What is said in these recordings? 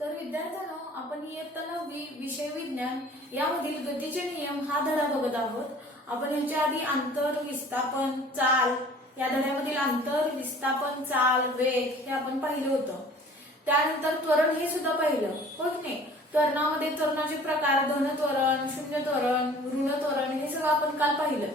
तर विद्यार्थ्यांनो, आपण इयत्ता 9वी विषय विज्ञान यामधील गतीचे नियम हा धडा बघत आहोत. आपण याच्या आधी अंतर, विस्थापन, चाल या धड्यामधील अंतर, विस्थापन, चाल, वेग हे आपण पाहिलं होतं. त्यानंतर त्वरण हे सुद्धा पाहिलं, हो की नाही. त्वरणामध्ये त्वरणाचे प्रकार, धन त्वरण, शून्य त्वरण, ऋण त्वरण हे सगळं आपण काल पाहिलं.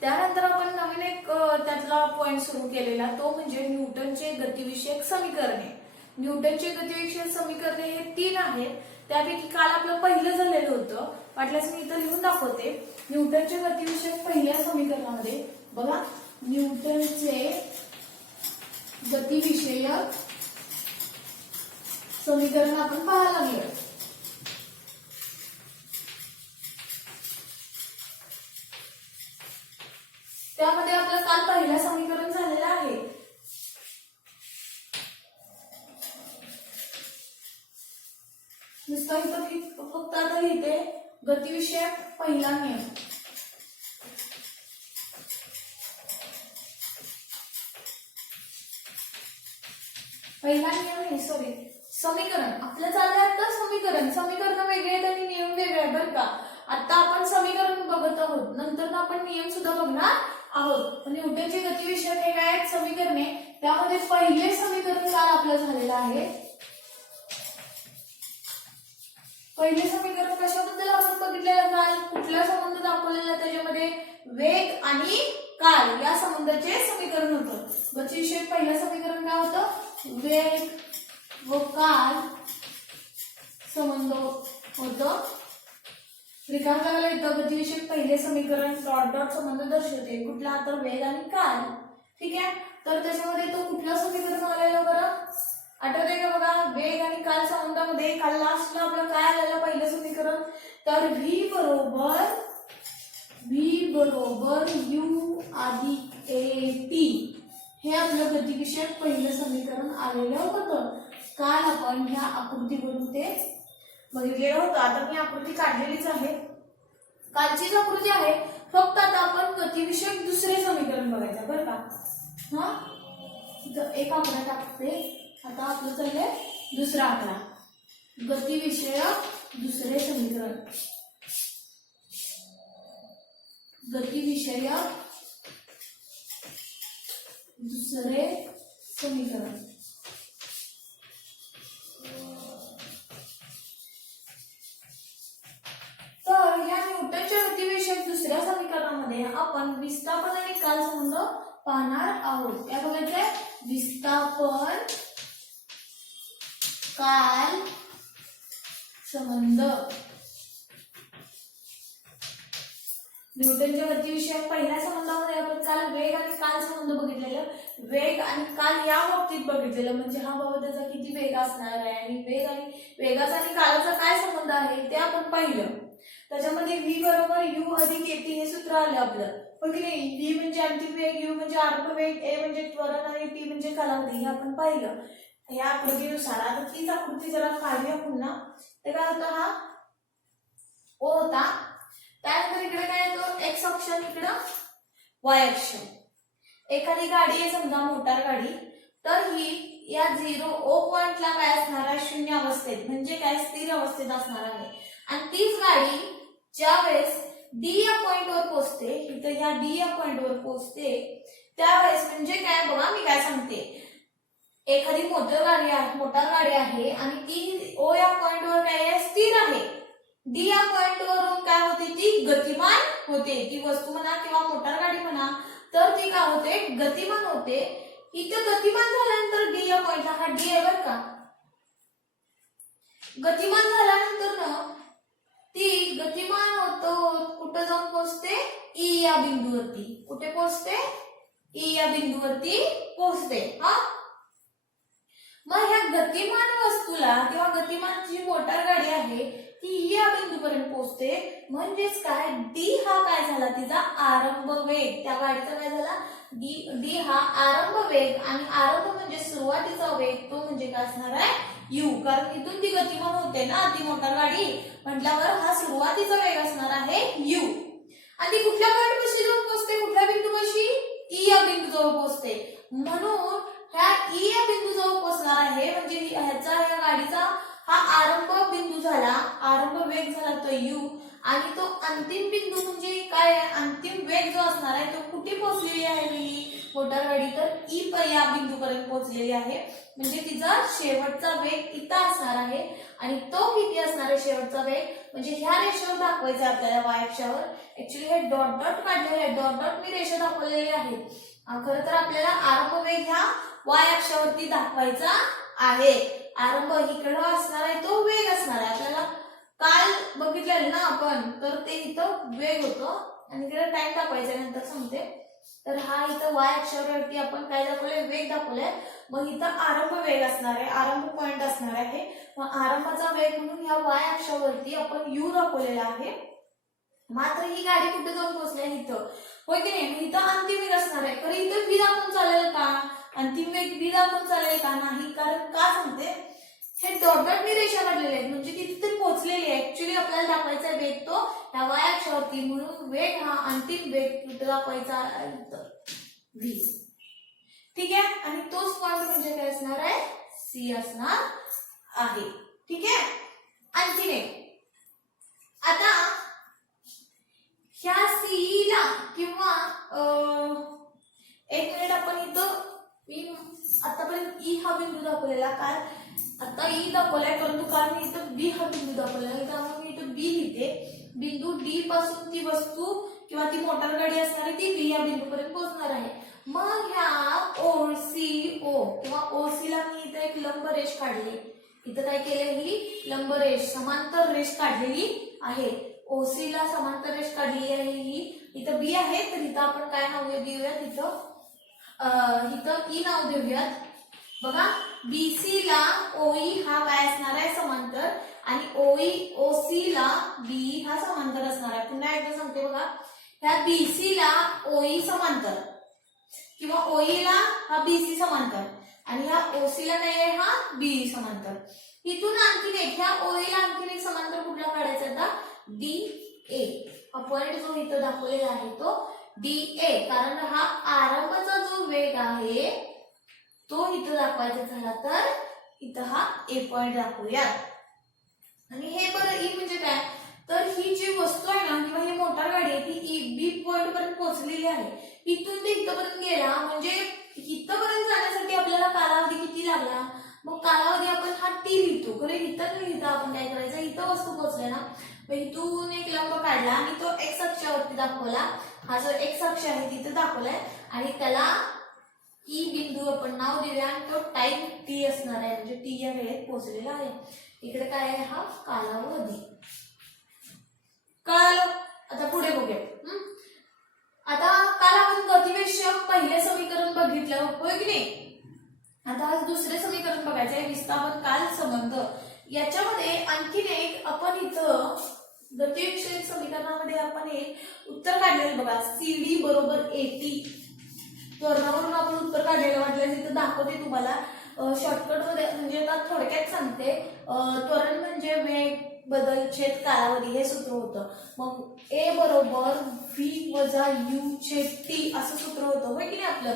त्यानंतर आपण नवीन एक त्यातला पॉइंट सुरू केलेला, तो म्हणजे न्यूटनचे गतिविषयक समीकरणे. न्यूटनचे गतिविषयक समीकरणे हे 3 आहेत. त्यापैकी काल आपलं पहिलं झालेलं होतं, वाटल्यास मी इथं लिहून दाखवते. न्यूटनचे गतिविषयक पहिल्या समीकरणामध्ये बघा, न्यूटनचे गतिविषयक समीकरण आपण पाहायला लागलो. त्यामध्ये आपलं काल पहिलं समीकरण झालेलं आहे. नुसतं इथं मी फक्त आता लिहिते गतिविषयक पहिला नियम. पहिला नियम नाही, सॉरी, समीकरण. आपलं चाललंय आता समीकरण. समीकरण वेगळे आहेत आणि नियम वेगळे आहेत बरं का. आता आपण समीकरण बघत आहोत, नंतर आपण नियम सुद्धा बघणार आहोत. न्यूटनचे गतिविषयक हे काय आहेत? समीकरणे. त्यामध्ये पहिले समीकरण काल आपलं झालेलं आहे. पहिले समीकरण कशाबद्दल आपण बघितलेलं काल? कुठला संबंध दाखवलेला त्याच्यामध्ये? वेग आणि काल या संबंधाचे समीकरण होतं. गतिविषयक पहिलं समीकरण काय होतं? वेग व काल संबंध होतं. रिकाम्याला इथं गतिविषयक पहिले समीकरण डॉट डॉट संबंध दर्शवते. कुठला? तर वेग आणि काल. ठीक आहे. तर त्याच्यामध्ये तो कुठला समीकरण आलेलं बरं? आठवतंय का बघा? वेग आणि काल संबंधामध्ये काल लास्टला आपलं काय आलेलं पहिलं समीकरण? तर v बरोबर u अधिक at हे आपलं गतिविषयक पहिलं समीकरण आलेलं होतं. काल आपण ह्या आकृतीवरून ते बघितलेलं होतं. आता मी आकृती काढलेलीच आहे, कालचीच आकृती आहे. फक्त आता आपण गतिविषयक दुसरे समीकरण बघायचं बरं का. हा, इथं एक आकडा टाकते. आता आपलं चाललंय दुसरा आकडा. गतिविषयक दुसरे समीकरण. गतिविषयक दुसरे समीकरण. तर या न्यूटनच्या गतिविषयक दुसऱ्या समीकरणामध्ये आपण विस्थापन आणि काल संबंध पाहणार आहोत. काय बघायचंय? विस्थापन काल संबंध. न्यूटनच्या गतिविषयक पहिल्या संबंधामध्ये आपण काल वेग आणि काल संबंध बघितलेलं. वेग आणि काल या बाबतीत बघितलेलं, म्हणजे हा बाबा त्याचा किती वेग असणार आहे आणि वेगाचा आणि कालाचा काय संबंध आहे ते आपण पाहिलं. त्याच्यामध्ये v बरोबर u अधिक at हे सूत्र आलं आपलं, पण की नाही. v म्हणजे अंतिम वेग, u म्हणजे आरंभ वेग, a म्हणजे त्वरण आणि t म्हणजे कालावधी. हे आपण पाहिलं या आकृतीनुसार. आता तीच आकृती जरा काढूया पुन्हा. ते काय होतं? हा o होता. त्यानंतर इकडे काय येतो? एक्स अक्ष, इकडं वाय अक्ष. एखादी गाडी आहे समजा, मोटार गाडी, तर ही या 0 पॉइंटला काय असणार आहे? शून्य अवस्थेत, म्हणजे काय? स्थिर अवस्थेत असणार आहे. आणि तीच गाडी ज्या वेळेस डी या पॉइंटवर पोहोचते, इथं या डी या पॉइंटवर पोहोचते, त्यावेळेस म्हणजे काय बघा, मी काय सांगते. एखादी मोटार गाडी आहे आणि ती ओ या पॉइंटवर काय आहे? स्थिर आहे. डी या पॉइंटवरून काय होते? ती गतिमान होते. ती वस्तू म्हणा किंवा मोटार गाडी म्हणा, तर ती काय होते? गतिमान होते. इथं गतिमान झाल्यानंतर डी या पॉइंटला, हा डी आहे बरं का, गतिमान झाल्यानंतर ना ती गतिमान होतो कुठं जाऊन पोहोचते? ई या बिंदूवरती. कुठे पोहोचते? ई या बिंदूवरती पोहोचते. हा, मग ह्या गतिमान वस्तूला किंवा गतिमान जी मोटार गाडी आहे ती या बिंदूपर्यंत पोहोचते. म्हणजेच काय? डी हा काय झाला? तिचा आरंभ वेग. त्या गाडीचा काय झाला? डी हा आरंभ वेग. आणि आरंभ म्हणजे सुरुवातीचा वेग, तो म्हणजे काय असणार आहे? यू. कारण इथून ती गतिमान होते ना ती मोटार गाडी, म्हटल्यावर हा सुरुवातीचा वेग असणार आहे यू. आणि ती कुठल्या पॉइंट पाशी जाऊन पोहोचते? कुठल्या बिंदूपाशी? ई या बिंदूजवळ पोहोचते. म्हणून ह्या ई या बिंदूजवळ पोहोचणार आहे, म्हणजे ह्याचा या गाडीचा हा आरंभ बिंदू झाला, आरंभ वेग झाला तो u, आणि तो अंतिम बिंदू म्हणजे काय आहे, अंतिम वेग जो असणार आहे तो कुठे पोहोचलेली आहे ही मोटार गाडी, तर ई या बिंदूपर्यंत पोहोचलेली आहे. म्हणजे तिचा शेवटचा वेग इथं असणार आहे. आणि तो किती असणार आहे शेवटचा वेग, म्हणजे ह्या रेषेवर दाखवायचं आपल्याला वाय अक्षावर. ऍक्च्युली हे डॉट डॉट काढलेले आहे, डॉट डॉट मी रेषा दाखवलेली आहे. खरं तर आपल्याला आरंभ वेग ह्या वाय अक्षावरती दाखवायचा आहे. आरंभ इकडं असणार आहे, तो वेग असणार आहे. आपल्याला काल बघितलेलं ना आपण, तर ते इथं वेग होतं आणि इकडे टाइम दाखवायचा, नंतर सांगते. तर हा इथं वाय अक्षावरती आपण काय दाखवलंय, वेग दाखवलाय. मग इथं आरंभ वेग असणार आहे, आरंभ पॉइंट असणार आहे. मग आरंभाचा वेग म्हणून ह्या वाय अक्षावरती आपण यू दाखवलेला आहे. मात्र ही गाडी कुठे जाऊन पोहोचली, इथं, होय की नाही. इथं अंतिम वेग असणार आहे, तर इथं व्ही दाखवून चालेल का, अंतिम वेग व्ही दाखवून चालेल का, नाही. कारण का सांगते, हे डॉट डॉट मी रेषा काढलेले आहेत, म्हणजे ती तिथे पोहोचलेली आहे. ऍक्च्युली आपल्याला दाखवायचा वेग तो ह्या वाय अक्षावरती, म्हणून वेग हा अंतिम वेग कुठे दाखवायचा व्ही. ठीक आहे. आणि तोच पॉइंट म्हणजे काय असणार आहे, सी असणार आहे. ठीक आहे. आणखीन एक, आता ह्या सी ला किंवा एक मिनिट, आपण इथं मी आतापर्यंत ई हा बिंदू दाखवलेला, काय आता ई दाखवलाय, परंतु काल मी इथं बी हा बिंदू दाखवलेला, त्यामुळे मी इथं बी लिहिते. बिंदू डी पासून ती वस्तू किंवा ती मोटार गाडी असणारी ती बी या बिंदूपर्यंत पोहोचणार आहे. मग ह्या ओ सी ओ किंवा ओ सी ला मी इथं एक लंब रेष काढली. इथं काय केलंय, ही लंब रेष समांतर रेष काढलेली आहे. ओसी ला समांतर रेष काढलेली आहे ही. इथं बी आहे, तर इथं आपण काय नाव देऊयात, इथं ई नाव देऊयात. बघा, बीसी ला ओई हा काय असणार आहे, समांतर, आणि ओसी ला बी हा समांतर असणार आहे. पुन्हा एकदा सांगते बघा, ह्या बीसी ला ओई समांतर किंवा ओई ला हा बीसी समांतर, आणि ह्या ओसी ला नाही आहे हा बी समांतर. इथून आणखी एक, ह्या ओईला आणखी एक समांतर कुठला काढायचा आता, डी ए. हा पॉइंट जो इथं दाखवलेला आहे तो डी ए, कारण हा आरंभाचा जो वेग आहे तो इथं दाखवायचा झाला, तर इथं हा ए पॉइंट दाखवूयात. आणि हे बरं ई म्हणजे काय, तर ही जी वस्तू आहे ना किंवा ही मोटार गाडी आहे ती ई बी पॉइंट पर्यंत पोहोचलेली आहे. इथून ते इथपर्यंत गेला, म्हणजे इथपर्यंत जाण्यासाठी आपल्याला कालावधी किती लागला, मग कालावधी आपण हा टी लिहितो. खरं इथं लिहिता आपण काय करायचं, इथं वस्तू पोहोचले ना, मग इथून एक लंब काढला आणि तो एक्स अक्षावरती दाखवला. हा जो एक्स अक्ष आहे तिथे दाखवलाय, आणि त्याला ई बिंदू आपण नाव देऊया, आणि तो टाइम टी असणार आहे, म्हणजे टी या वेळेत पोहोचलेला आहे. इकडे काय आहे, हा कालावधी. कळालं. आता पुढे बघूया. आता काल आपण गतिवेग पहिले समीकरण बघितलं, होय की नाही. आता आज दुसरे समीकरण बघायचं आहे, विस्थापन काल संबंध. याच्यामध्ये आणखीन एक आपण इथं गतिविषयक समीकरणामध्ये आपण एक उत्तर काढलेलं बघा, सीडी बरोबर एटी. त्वरणावरून आपण उत्तर काढलेलं, वाटलं तिथं दाखवते तुम्हाला शॉर्टकट मध्ये, म्हणजे आता थोडक्यात सांगते. त्वरण म्हणजे वेग बदल छेद कालावधी हे सूत्र होतं. मग ए बरोबर व्ही वजा यू छेद टी असं सूत्र होतं, होय की नाही आपलं.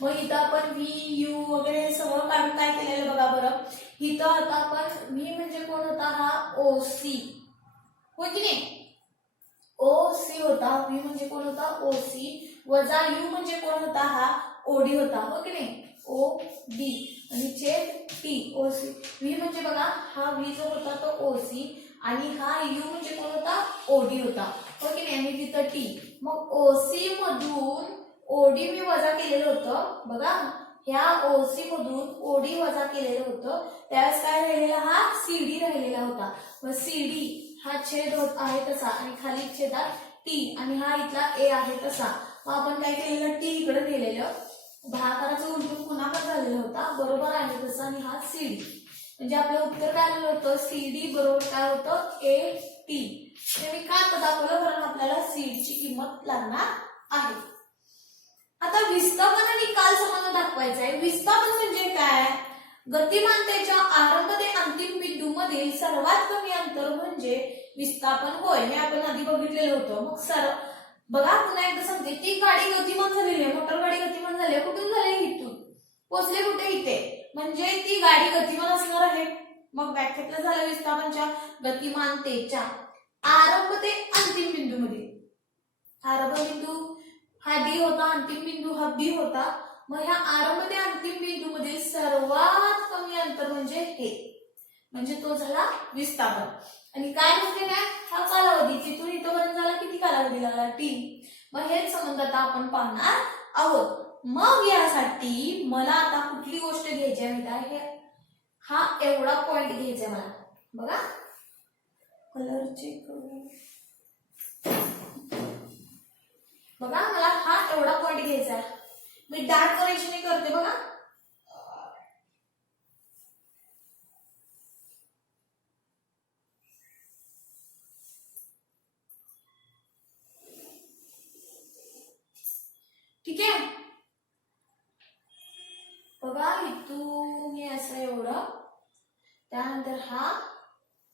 मग इथं आपण व्ही यू वगैरे हे सगळं काढून काय केलेलं बघा बरं. इथं आता आपण व्ही म्हणजे कोण होता, हा ओ सी, होय की नाही. ओ सी होता, व्ही म्हणजे कोण होता, ओ सी, वजा यू म्हणजे कोण होता, हा ओडी होता, हो की नाही, ओ डी, आणि छेद टी ओ सी. व्ही म्हणजे बघा हा व्ही जो होता तो ओ सी, आणि हा यू म्हणजे कोण होता, ओडी होता, हो की नाही, आणि तिथं टी. मग ओसी मधून ओडी मी वजा केलेलं होतं बघा, ह्या ओसी मधून ओडी वजा केलेलं होतं, त्यावेळेस काय राहिलेला, हा सीडी राहिलेला होता. मग सीडी हा छेद होत आहे तसा, आणि खाली छेदात टी, आणि हा इथला ए आहे तसा. मग आपण काय केलेलं, टी इकडे नेलेलं, भागाकाराचं उलटून गुणाकार झालेला होता, बरोबर आहे तसं, आणि हा सीडी. म्हणजे आपलं उत्तर काय आलेलं होतं, सीडी बरोबर काय होतं, ए टी. ते मी का आता दाखवलं, कारण आपल्याला सीडीची किंमत लागणार आहे. आता विस्थापन आणि काल संबंध दाखवायचा आहे. विस्थापन म्हणजे काय, गतिमानतेच्या आरंभ ते अंतिम बिंदू मधील सर्वात कमी अंतर म्हणजे विस्थापन होय. हे आपण आधी बघितलेलं होतं. मग बघा पुन्हा एकदा सांगते, ती गाडी गतिमान झालेली आहे, मोटर गाडी गतिमान झाली आहे. कुठून झाली, इथून पोहोचले कुठे, इथे, म्हणजे ती गाडी गतिमान असणार आहे. मग व्याख्यातलं झालं विस्थापनच्या गतिमानतेच्या आरंभ ते अंतिम बिंदूमध्ये. आरंभ बिंदू हा डी होता, अंतिम बिंदू हा बी होता. मग ह्या आरंभ ते अंतिम बिंदू मधील सर्वात कमी अंतर म्हणजे हे, म्हणजे तो झाला विस्थापन. आणि काय म्हणजे काय, हा कालावधी तिथून इथपर्यंत झाला किती कालावधी लागला टी. मग हेच संबंध आता आपण पाहणार आहोत. मग यासाठी मला आता कुठली गोष्ट घ्यायची आहे, हा एवढा पॉइंट घ्यायचा मला. बघा कलर चेक करू, बघा मला हा एवढा पॉइंट घ्यायचा आहे. मी डार्क रेषेने करते बघा. ठीक आहे, बघा इथून हे असं एवढं, त्यानंतर हा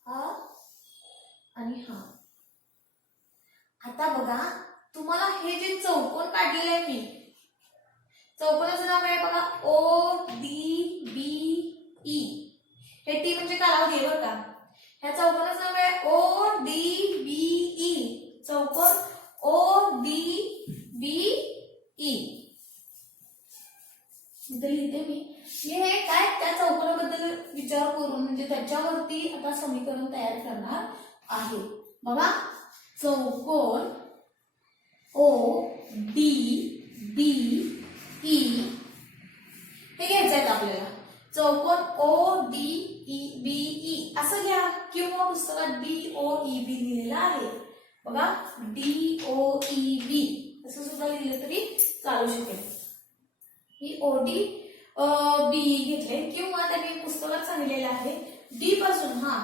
हा आणि हा. आता बघा तुम्हाला हे जे चौकोन काढलेले आहे मी, चौकोनाचं नाव काय बघा, ओ डी बी ई. हे टी म्हणजे कालावधी आहे बरं का. ह्या चौकोनाचं नाव आहे ओ डी बी ई. चौकोन ओ डी बी ई इथे लिहिते मी. हे काय त्या चौकोनाबद्दल विचार करून म्हणजे त्याच्यावरती आता समीकरण तयार करणार आहे. बघा चौकोन ओ डी बी ई हे घ्यायचं आहे आपल्याला. चौकोन O D E B E असं घ्या, किंवा पुस्तकात डी ओ ई बी लिहिलेलं आहे. बघा डी ओ ई बी असं सुद्धा लिहिलं तरी चालू शकेल. ही ओ डी बी घेतले, किंवा त्यांनी पुस्तकात सांगितलेलं आहे डी पासून. हा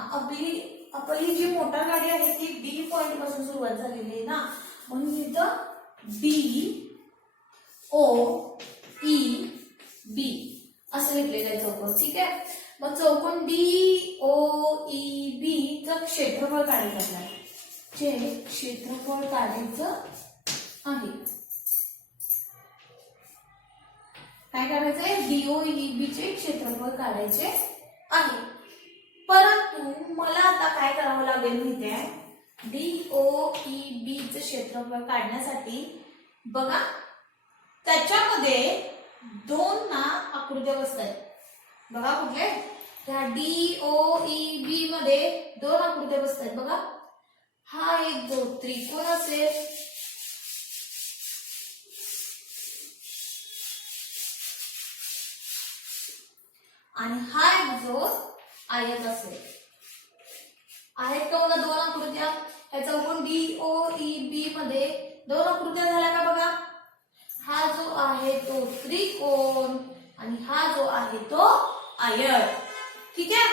आपली जी मोटार गाडी आहे ती डी पॉइंट पासून सुरुवात झालेली आहे ना, म्हणून इथं डी ओ ई बी असं घेतलेलं आहे चौकोन. ठीक आहे, मग चौकोन डी ओ ई बी चं क्षेत्रफळ काढायचं आहे. जे क्षेत्रफळ काढायचं आहे, काय करायचंय, डीओई चे क्षेत्रफळ काढायचे आहे. परंतु मला आता काय करावं लागेल माहिती आहे, डीओई चं क्षेत्रफळ काढण्यासाठी बघा त्याच्यामध्ये दोन ना आकृत्या बसतात. बघा कुठले, त्या डीओई बी मध्ये दोन आकृत्या बसतात. बघा हा एक जो त्रिकोण असेल, आणि हा एक जो आयत असेल. आहेत का बघा दोन आकृत्या. या चौकोन डीओई बी मध्ये दोन आकृत्या झाल्या का बघा. हा जो आहे तो त्रिकोण आणि हा जो आहे तो आयत. ठीक आहे,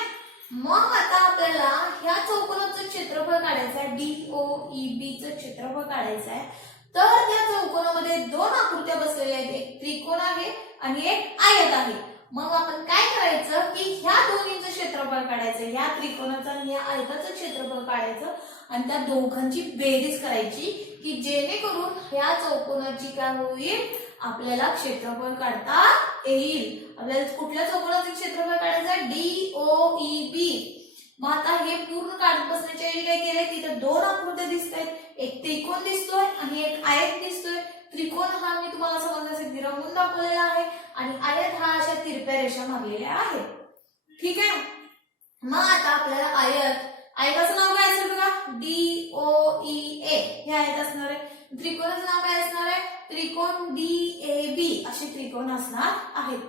मग आता आपल्याला ह्या चौकोनाचं क्षेत्रफळ काढायचं आहे, डीओई बी चं क्षेत्रफळ काढायचं आहे. तर त्या चौकोनामध्ये दोन आकृत्या बसलेल्या आहेत, एक त्रिकोण आहे आणि एक आयत आहे. मग आपण काय करायचं की ह्या दोन्हीचं क्षेत्रफळ काढायचं, ह्या त्रिकोणाचं आणि ह्या आयताचं क्षेत्रफळ काढायचं आणि त्या दोघांची बेरीज करायची, की जेणेकरून ह्या चौकोनाची काय होईल, आपल्याला क्षेत्रफळ काढता येईल. आपल्याला कुठल्या चौकोनाचं क्षेत्रफळ काढायचं, डीओई बी. मग आता हे पूर्ण काढत बसण्याच्या ऐवजी काय केलंय, तिथे दोन आकृत्या दिसत आहेत, एक त्रिकोण दिसतोय आणि एक आयत दिसतोय. त्रिकोण हा मी तुम्हाला समजण्यासाठी रंगवून दाखवलेला आहे आणि आयत हा अशा तिरप्या रेषा मारलेल्या आहेत. ठीक आहे, मग आता आपल्याला आयताचं नाव काय असेल बघा, डीओई ए हे आयत असणार आहे. त्रिकोणाचं नाव काय असणार आहे, त्रिकोण डीएबी असे त्रिकोण असणार आहेत.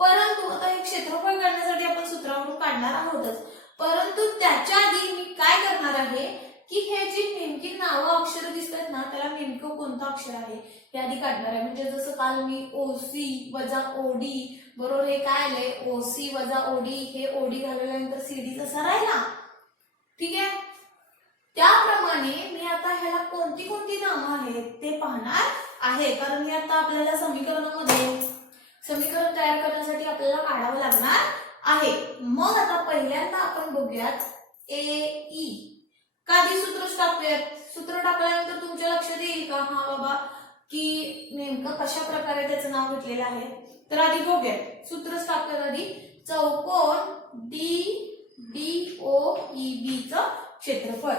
परंतु आता हे क्षेत्रफळ काढण्यासाठी आपण सूत्रावरून काढणार आहोतच, परंतु त्याच्या आधी मी काय करणार आहे की हे जी नेमकी नावं अक्षर दिसतात ना, त्याला नेमकं कोणतं अक्षर आहे हे आधी काढणार आहे. म्हणजे जसं काल मी ओसी वजा ओडी बरोबर, हे काय आलंय ओसी वजा ओडी, हे ओडी घालवल्यानंतर सीडी तसा राहिला. ठीक आहे, त्याप्रमाणे मी आता ह्याला कोणती कोणती नावं आहेत ते पाहणार आहे, कारण हे आता आपल्याला समीकरण तयार करण्यासाठी आपल्याला काढावं लागणार आहे. मग आता पहिल्यांदा आपण बघूयात ए आधी सूत्र टाकल्यानंतर तुमच्या लक्षात येईल का, हा बाबा की नेमकं कशा प्रकारे त्याचं नाव घेतलेलं आहे. तर आधी बघूया सूत्र टाकूयात. आधी चौकोन डी DOEB चं क्षेत्रफळ,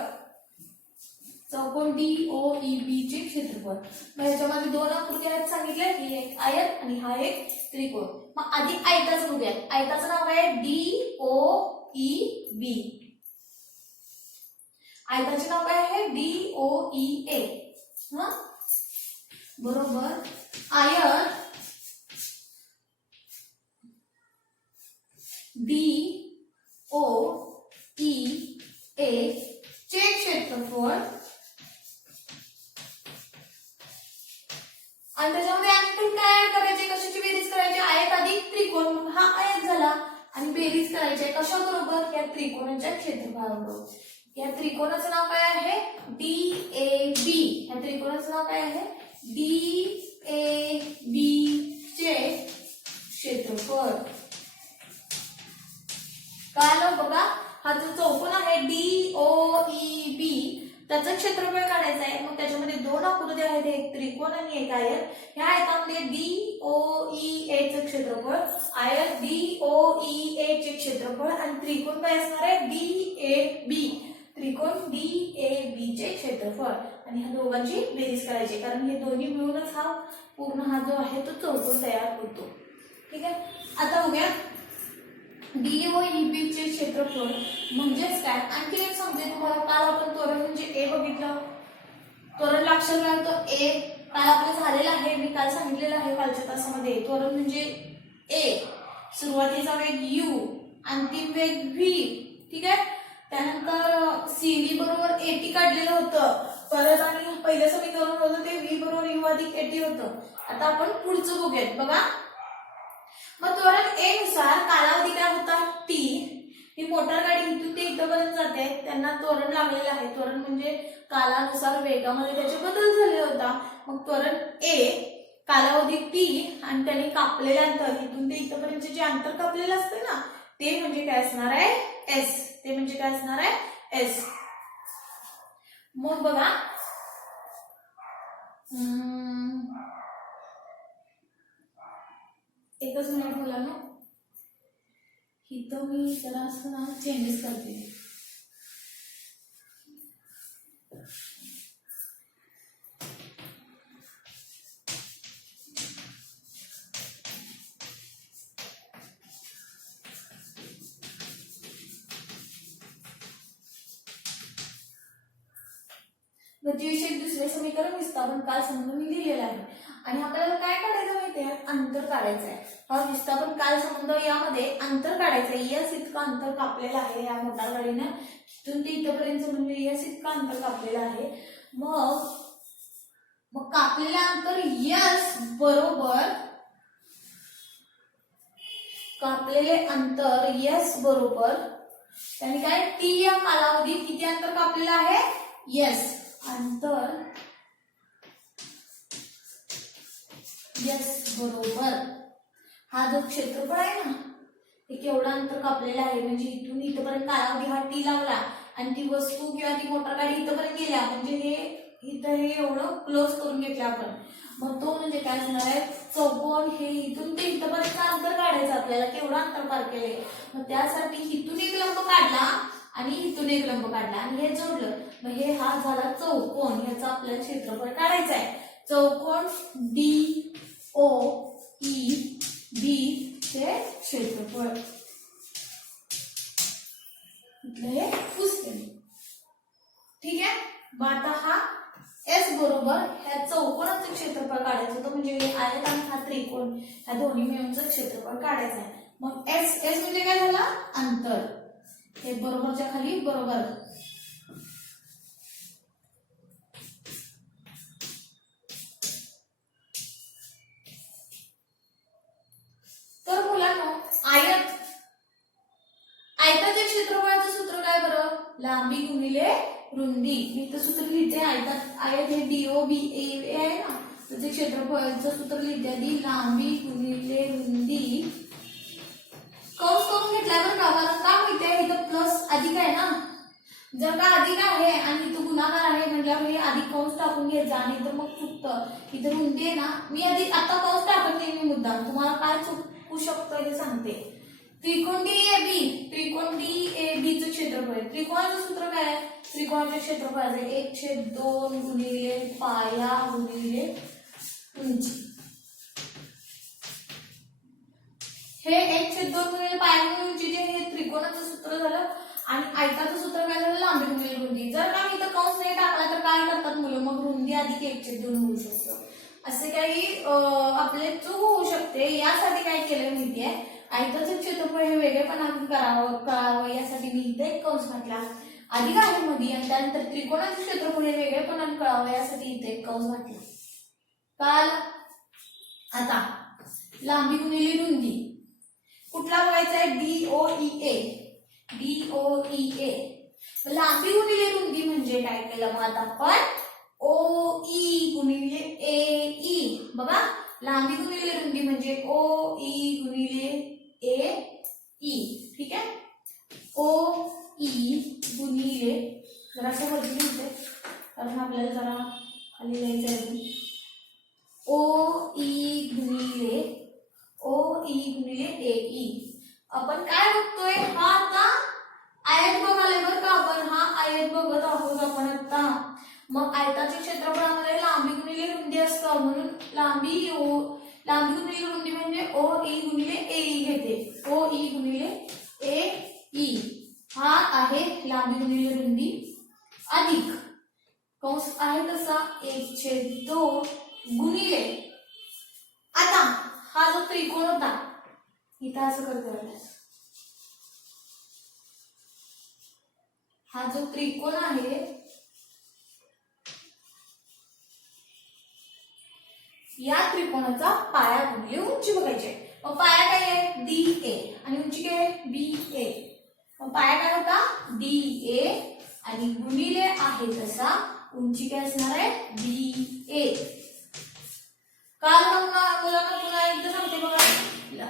चौकोन DOEB चे क्षेत्रफळ. मग ह्याच्यामध्ये दोन आकृती आहेत सांगितल्या, ही एक आयत आणि हा एक त्रिकोण. मग आधी आयताचं बघूया. आयताचं नाव आहे DOEB. आयताचे नाव काय आहे DOEA. बरोबर आयत DOEA चे क्षेत्रफळ आणि त्याच्यामध्ये आणखी काय ऍड करायचे, कशाची बेरीज करायची, आयत अधिक त्रिकोण. मग हा आयत झाला आणि बेरीज करायची आहे कशा बरोबर, या त्रिकोणाच्या क्षेत्रफळाबरोबर. या त्रिकोणाचं नाव काय आहे DAB. या त्रिकोणाचं नाव काय आहे DAB चे क्षेत्रफळ. काय आलं बघा, हा जो चौकोन आहे DOEB त्याचं क्षेत्रफळ काढायचं आहे. मग त्याच्यामध्ये दोन आकृती आहेत, एक त्रिकोण आणि एक आयत. ह्या आयतामध्ये DOEA चं क्षेत्रफळ, आयत DOEA चे क्षेत्रफळ आणि त्रिकोण काय असणार आहे DAB. त्रिकोण DAB चे क्षेत्रफळ आणि ह्या दोघांची बेरीज करायची, कारण हे दोन्ही मिळूनच हा पूर्ण हा जो आहे तो चौकोन तयार होतो. ठीक आहे. आता बघूया DOEB चे क्षेत्रफळ म्हणजेच काय. आणखी एक सांगते तुम्हाला, काल आपण त्वरण म्हणजे ए बघितलं, त्वरण लक्षात राहिलं तो ए काल आपलं झालेलं आहे, मी काल सांगितलेलं आहे कालच्या तासामध्ये. त्वरण म्हणजे ए, सुरुवातीचा वेग u, अंतिम वेग v. ठीक आहे. त्यानंतर CV बरोबर AT काढलेलं होतं परत, आणि पहिलं समीकरण होतं ते v बरोबर u अधिक AT होतं. आता आपण पुढचं बघूयात बघा. मग त्वरण ए नुसार कालावधी काय होता T. ही मोटार गाडी इथून ते इथपर्यंत जाते, त्यांना त्वरण लागलेलं आहे. त्वरण म्हणजे कालानुसार वेगामध्ये त्याचे बदल झाले होता. मग त्वरण ए कालावधी T आणि त्याने कापलेलं अंतर इथून ते इथपर्यंत जे अंतर कापलेलं असते ना, ते म्हणजे काय असणार आहे S. ते म्हणजे काय असणार आहे S. मग बघा एकच मिनिट बोला ना, इथं मी जरा असं ना चेंजेस करते. गतीविषयक दुसरे समीकरण विस्थापन काल संबंध मी लिहिलेला आहे. आणि आपल्याला काय काढायचं माहितीये, अंतर काढायचं आहे. हा विस्थापन काल संबंध यामध्ये अंतर काढायचं आहे. S इतकं अंतर कापलेलं आहे या मोटार गाडीनं, इथून ते इथपर्यंत म्हणजे S इतकं अंतर कापलेलं आहे. मग कापलेलं अंतर S बरोबर, कापलेले अंतर S बरोबर त्याने काय T या कालावधीत किती अंतर कापलेलं आहे S. अंतर S बरोबर हा जो क्षेत्रफळ आहे ना, हे केवढं अंतर कापलेलं आहे, म्हणजे इथून इथपर्यंत कालावधी हा T लावला आणि ती वस्तू किंवा ती मोटार गाडी इथपर्यंत गेल्या, म्हणजे हे इथं हे एवढं क्लोज करून घेतलं आपण. मग तो म्हणजे काय असणार आहे चौकोन. हे इथून ते इथपर्यंत अंतर काढायचं आपल्याला, केवढं अंतर पार केलंय. मग त्यासाठी इथून एक लंब काढला आणि इथून एक लंब काढला आणि हे जोडलं. मग हे हा झाला चौकोन. ह्याचं आपल्याला क्षेत्रफळ काढायचं आहे. चौकोन DOEB चे क्षेत्रफळ इथलं हे पुसते. ठीक आहे. मग आता हा S बरोबर ह्या चौकोनाचं क्षेत्रफळ काढायचं होतं, म्हणजे हे आयत आणि हा त्रिकोण ह्या दोन्ही मिळूनचं क्षेत्रफळ काढायचं आहे. मग S म्हणजे काय झालं अंतर. हे बरोबरच्या खाली बरोबर. तर मुलांनो, आयताच्या क्षेत्रफळाचं सूत्र काय बरं, लांबी गुणिले रुंदी. मी तर सूत्र लिहिते, आयत हे DOB आहे ना, त्याचे क्षेत्रफळाचं सूत्र लिहिते आधी, लांबी गुणिले रुंदी. कंस करून घेतलाय बरं का, कारण का माहितीये इथं प्लस अधिक आहे ना, जर का अधिक आहे आणि इथं गुणाकार आहे म्हटल्यावर हे अधिक कंस टाकून घ्यायचा आणि इथं मग चुकतं. इथं रुंदी आहे ना, मी आधी आता कंस टाकत नाही मी मुद्दाम, तुम्हाला काय चुकू शकतं हे सांगते. त्रिकोण DAB चं क्षेत्रफळ क्षेत्रफळ आहे. त्रिकोणाचं सूत्र काय आहे? त्रिकोणाचे क्षेत्रफळाचे 1/2 गुणिले पाया गुणिले उंची. हे 1/2 गुणिले पाया गुणिले उंची जे हे त्रिकोणाचं सूत्र झालं. आणि आयताचं सूत्र काय झालं? लांबी गुणिले रुंदी. जर का इथं कंस नाही टाकला तर काय करतात मुलं? मग रुंदी अधिक 1/2 होऊ शकतो. असे काही आपले चूक होऊ शकते. यासाठी काय केलं माहितीये? आयताचं क्षेत्रफळ हे वेगळेपणाने कळावं यासाठी मी इथे एक कंस घातला अधिक आहे मध्ये, आणि त्यानंतर त्रिकोणाचं क्षेत्रफळ हे वेगळेपणाने कळावं यासाठी इथे एक कंस घातला. कळालं? आता लांबी गुणिले रुंदी कुठला बघायचा आहे? DOEA. DOEA. लांबी गुणिले रुंदी म्हणजे काय केलं मग आता आपण? OE गुणिले AE. बघा, लांबी गुणिले रुंदी म्हणजे OE गुणिले AE. ठीक आहे? OE गुणिले, जरासं वरती लिहिते कारण आपल्याला जरा खाली लिहायचं आहे. OE गुणिले AE. आपण काय बघतोय? हा आता आयत बघायला बरं का आपण. हा आयत बघत आहोत आपण आता. मग आयताच्या क्षेत्रफळामध्ये लांबी गुणिले रुंदी असतं, म्हणून लांबी गुणिले रुंदी म्हणजे OE गुणिले AE घेते. OE गुणिले AE हा आहे लांबी गुणिले रुंदी अधिक कंस आहे तसा 1/2 गुणिले. आता हा जो त्रिकोण होता इथं असं करतो. हा जो त्रिकोण आहे या त्रिकोणाचा पाया गुणिले उंची बघायची. मग पाया काय आहे? DA आणि उंची काय आहे? BA. मग पाया काय होता? DA आणि गुणिले आहे तसा उंची काय असणार आहे? BA. काल मुलांना पुन्हा एकदा सांगते बघा.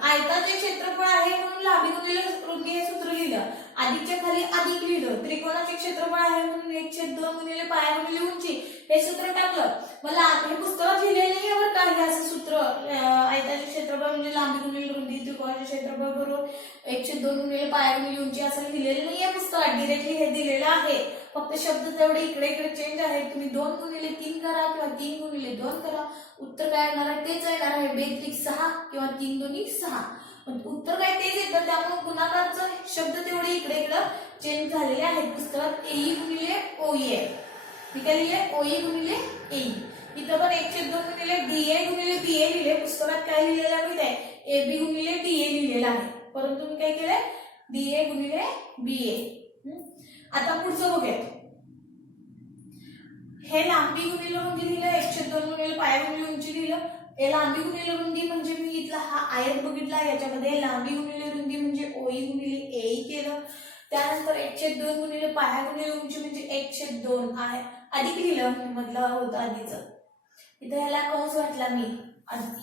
आयताचे क्षेत्रफळ आहे म्हणून लांबी गुणिले रुंदी हे सूत्र लिहिलं, अधिकच्या खाली अधिक लिहिलं. त्रिकोणाचे क्षेत्रफळ आहे म्हणून 1/2 गुणिले पाया गुणिले उंची हे सूत्र टाकलं. मला हे पुस्तकात लिहिलेलं नाही बरं का हे असं सूत्र. आयताचे क्षेत्रफळ म्हणजे लांबी गुणिले रुंदी, त्रिकोणाचे क्षेत्रफळ बरोबर 1/2 गुणिले पाया गुणिले उंची असं लिहिलेलं नाहीये पुस्तकात. डिरेक्टली हे दिलेलं आहे. फक्त शब्द तेवढे इकडे इकडे चेंज आहे. तुम्ही 2 गुणिले 3 करा किंवा 3 गुणिले 2 करा, उत्तर काय येणार आहे? तेच येणार आहे. 2×6 किंवा 3×2=6. पण उत्तर काय तेच येतं. त्यामुळे गुणाकारचं शब्द तेवढे इकडे इकडे चेंज झालेले आहेत. पुस्तकात AE गुणिले OE आहे. ठीक आहे, लिहिले OE गुणिले AE. इथं पण 1/2 गुणिले DA गुणिले BA लिहिले. पुस्तकात काय लिहिलेलं आहे माहिती आहे? AB गुणिले DA लिहिलेलं आहे. परंतु मी काय केलंय? DA गुणिले BA. आता पुढचं बघूया. हे लांबी गुणिले रुंदी लिहिलं, 1/2 गुणिले पाया गुणिले उंची लिहिलं. हे लांबी गुणिले रुंदी म्हणजे मी इथला हा आयत बघितला, याच्यामध्ये लांबी गुणिले रुंदी म्हणजे OE गुणिले AE केलं. त्यानंतर 1/2 गुणिले पाया गुणिले उंची म्हणजे 1/2 आहे अधिक लिहिलं, मधलं होतं आधीचं. इथे ह्याला कंस घातला मी.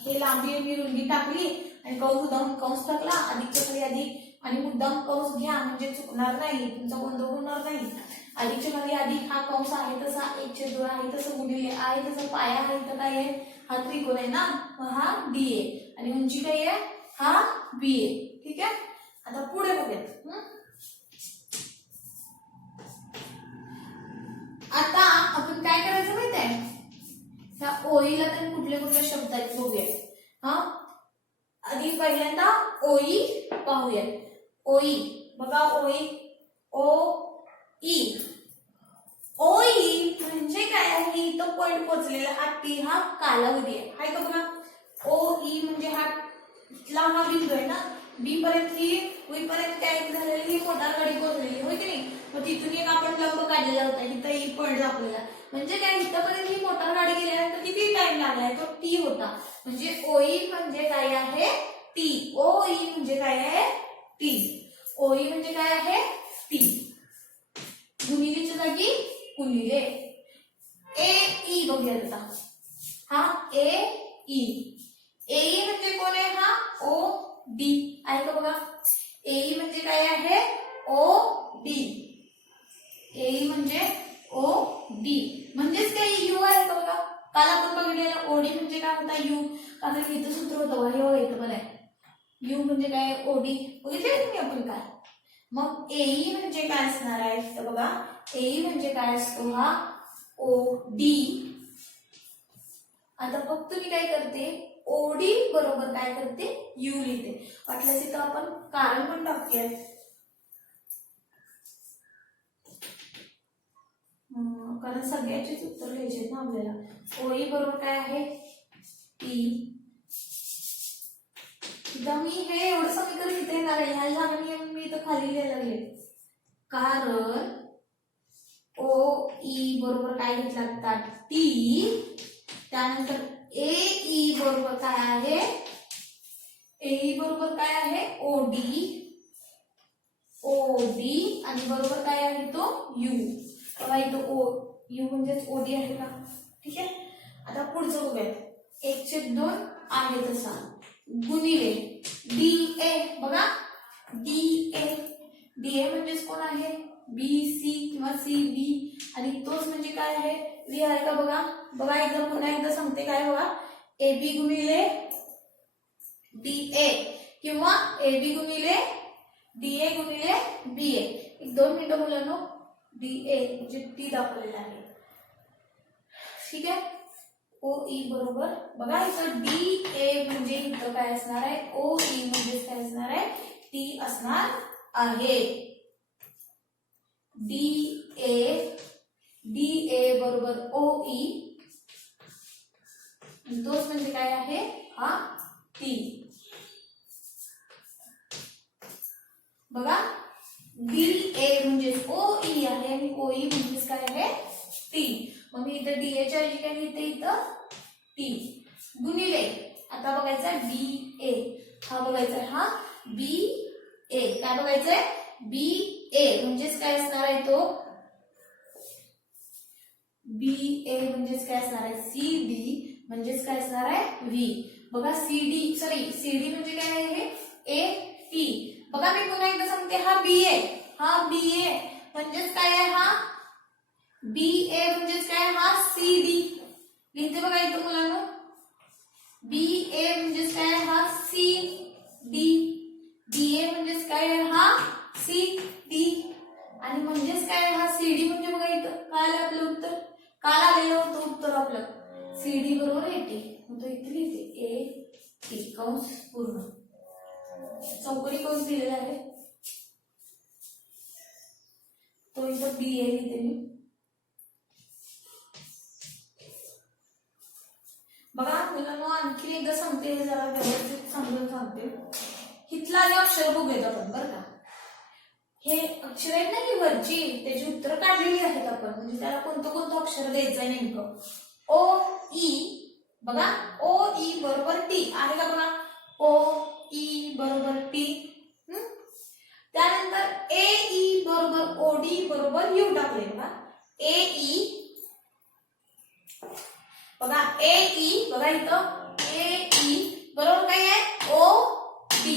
हे लांबी मी रुंदी टाकली आणि कंस टाकला, अधिकच्या खाली अधिक आणि मुद्दाम कंस घ्या म्हणजे चुकणार नाही, तुमचा गोंधळ होणार नाही. अधिकच्या खाली अधिक हा कंस आहे तसा 1/2 आहे तसं गुणिले आहे तसं पाया आहे तर काय आहे? हा त्रिकोण आहे ना, मग हा DA आणि उंची काय आहे? हा BA. ठीक आहे, आता पुढे बघूयात. आता आपण काय करायचं माहित आहे? ह्या ओईला तर कुठले कुठले शब्द आहेत बघूया. हा आधी पहिल्यांदा OE पाहूयात. OE बघा, OE OE म्हणजे काय आहे? इथं पॉइंट पोहोचलेला हा T हा कालावधी आहे. हाय का बघा? OE म्हणजे हा इथला हा बिंदू आहे ना, B पर्यंत ही V पर्यंत काय झालेली ही मोटार गाडी पोहोचलेली होय की नाही. मग तिथून एक आपण लंब काढलेला होता, इथं E पॉइंट दाखवलेला. म्हणजे काय, इथपर्यंत ही मोटार गाडी गेल्यानंतर किती टाइम लागलाय? तो T होता. म्हणजे OE म्हणजे काय आहे? T. OE म्हणजे काय आहे? T. OE म्हणजे काय आहे? T. गुणिलेच्या जागी गुणिले. AE बघूया आता. हा AE. AE म्हणजे कोण आहे? हा OD आहे का बघा? AE म्हणजे काय आहे? OD. AE म्हणजे OD म्हणजेच काय U आहे का बघा? काल आपण बघितलेलं OD म्हणजे काय होता? U. कारण इथं सूत्र होतं बघा, हे इथं पण आहे. U म्हणजे काय? OD बघितले तुम्ही आपण काय? मग एई म्हणजे काय असणार आहे तर बघा एई म्हणजे काय असतो हा ओ डी. आता फक्त मी काय करते ओडी बरोबर काय करते यू लिहिते. वाटल्यास इथं आपण कारण पण टाकूया. कारण सगळ्याचेच उत्तर लिहायचे ना आपल्याला. ओई बरोबर काय आहे टी. इथं मी हे एवढं समीकरण इथे येणार आहे. ह्या जागा मी इथं खाली लिहायला लागले कारण ओ ई बरोबर काय घेतला आता टी. त्यानंतर ए ई बरोबर काय आहे ए बरोबर काय आहे ओडी. ओडी आणि बरोबर काय आहे तो यू. बघा इथं ओ यू म्हणजेच ओडी आहे का. ठीक आहे. आता पुढचं बघूयात. 1/2 आहे तसा गुणिले डी ए. बघा डी ए. डी ए म्हणजेच कोण आहे बी सी किंवा सी बी आणि तोच म्हणजे काय आहे व्ही आहे का. बघा बघा एकदा पुन्हा एकदा सांगते काय बघा ए बी गुणिले डी ए किंवा ए बी गुणिले डी ए गुणिले बी ए. 1-2 मिनिटं मुलांनो. डी ए म्हणजे टी दाखवलेला आहे. ठीक आहे. ओ ई बरोबर बघा इथं डी ए म्हणजे इथं काय असणार आहे ओ ई म्हणजे काय असणार आहे टी असणार आहे. डी ए बरोबर ओ ई तोच म्हणजे काय आहे हा टी. बघा डी ए म्हणजे ओ ई आहे आणि ओ ई म्हणजे काय आहे टी. मग मी इथं डी ए च्या ऐवजी काय लिहिते इथं टी गुणिले. आता बघायचा डी ए हा बघायचा हा बी ए. काय बघायचंय बी ए म्हणजेच काय असणार आहे तो बी ए म्हणजेच काय असणार आहे सी डी म्हणजेच काय असणार आहे व्ही. बघा सी डी म्हणजे काय आहे हे ए टी. बघा मी पुन्हा एकदा सांगते हा बी ए म्हणजेच काय आहे हा बी ए म्हणजेच काय हा सी डी. लिहिते बघा इथं मुलांना बी ए म्हणजेच काय हा सी डी. बी ए म्हणजेच काय आहे हा सी डी आणि म्हणजेच काय हा सी डी म्हणजे बघा इथं काय आलं आपलं उत्तर. काल आलेलं होतं उत्तर आपलं सी डी बरोबर ए टी. मग तो इथे लिहिते ए टी कंस पूर्ण चौकडी कंस दिलेला आहे तो इथं बी ए लिहिते मी. बघा मुलांना आणखी एकदा सांगते हे जरा व्यवस्थित समजून सांगते. हिथला जे अक्षर बघूयात आपण बरं का. हे अक्षर आहेत ना ही वरची त्याची उत्तर काढलेली आहेत आपण. म्हणजे त्याला कोणतं अक्षर द्यायचंय नेमकं. ओ ई. बघा ओ ई बरोबर टी आहे का. बघा ओ ई बरोबर टी. त्यानंतर ए ई बरोबर ओडी बरोबर यू टाकले. बघा ए ई. बघा ए ई. बघा इथं ए ई बरोबर काय आहे ओ डी.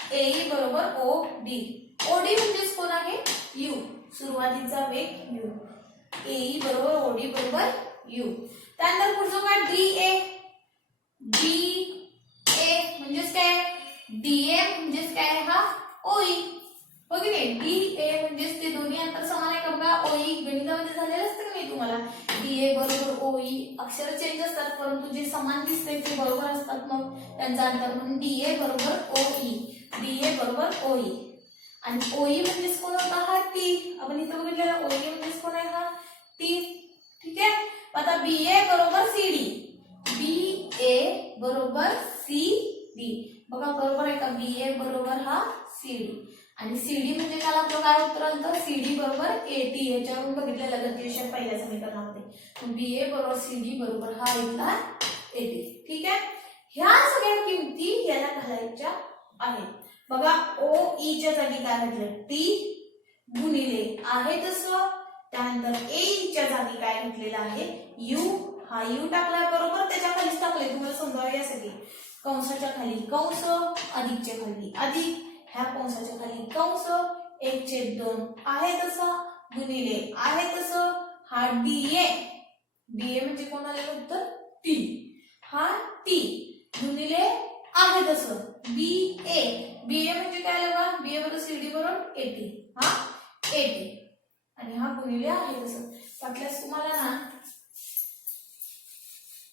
ए ई बरोबर ओ डी. ओडी म्हणजेच कोण आहे यू. सुरुवातीचा वेग यू. ए ई बरोबर ओडी बरोबर यू. त्यानंतर पुढचं काय डी ए. डी ए म्हणजेच काय डी ए म्हणजेच काय हा ओ ई. बघितले डी ए म्हणजेच ते दोन्ही अंतर समान आहे का. बघा ओ ई गणितामध्ये झालेलं असतं का नाही तुम्हाला. डी ए बरोबर ओ ई अक्षर चेंज असतात परंतु जे समान दिसते ते बरोबर असतात. मग त्यांचा अंतर म्हणून डी ए बरोबर ओ ई. डी ए बरोबर ओ ई आणि ओ ई म्हणजेच कोण होता हा टी. आपण इथं बघितलेला ओ ई म्हणजेच कोण आहे हा टी. ठीक आहे. आता बी ए बरोबर सी डी. बी ए बरोबर सी डी. बघा बरोबर आहे का बी ए बरोबर हा सी डी आणि सी डी म्हणजे काल आपलं काय उत्तर आलं सी डी बरोबर ए टी. याच्यावरून बघितलेलं गतिविषय पहिल्या समीकरणामध्ये. बी ए बरोबर सी डी बरोबर हा इथला ए टी. ठीक आहे. ह्या सगळ्या किमती याला घालायच्या आहेत. बघा ओ ई च्या जागी काय म्हटलं टी गुणिले आहे तसं. त्यानंतर ए ई च्या जागी काय घेतलेलं आहे यू. हा यू टाकला बरोबर त्याच्या खालीच टाकले तुम्हाला समजावं यासाठी. कंसाच्या खाली कंस अधिकच्या खाली अधिक ह्या कंसाच्या खाली कंस 1/2 आहे तसं गुणिले आहे तसं. हा डी ए. डी ए म्हणजे कोण आलेलं उत्तर टी. हा टी गुणिले आहे तसं बी ए. बीए म्हणजे काय आलं बघा, बीए बरोबर सीडी बरोबर 80, हा 80 आणि हा गुणिले आहे तसं. वाटल्यास तुम्हाला ना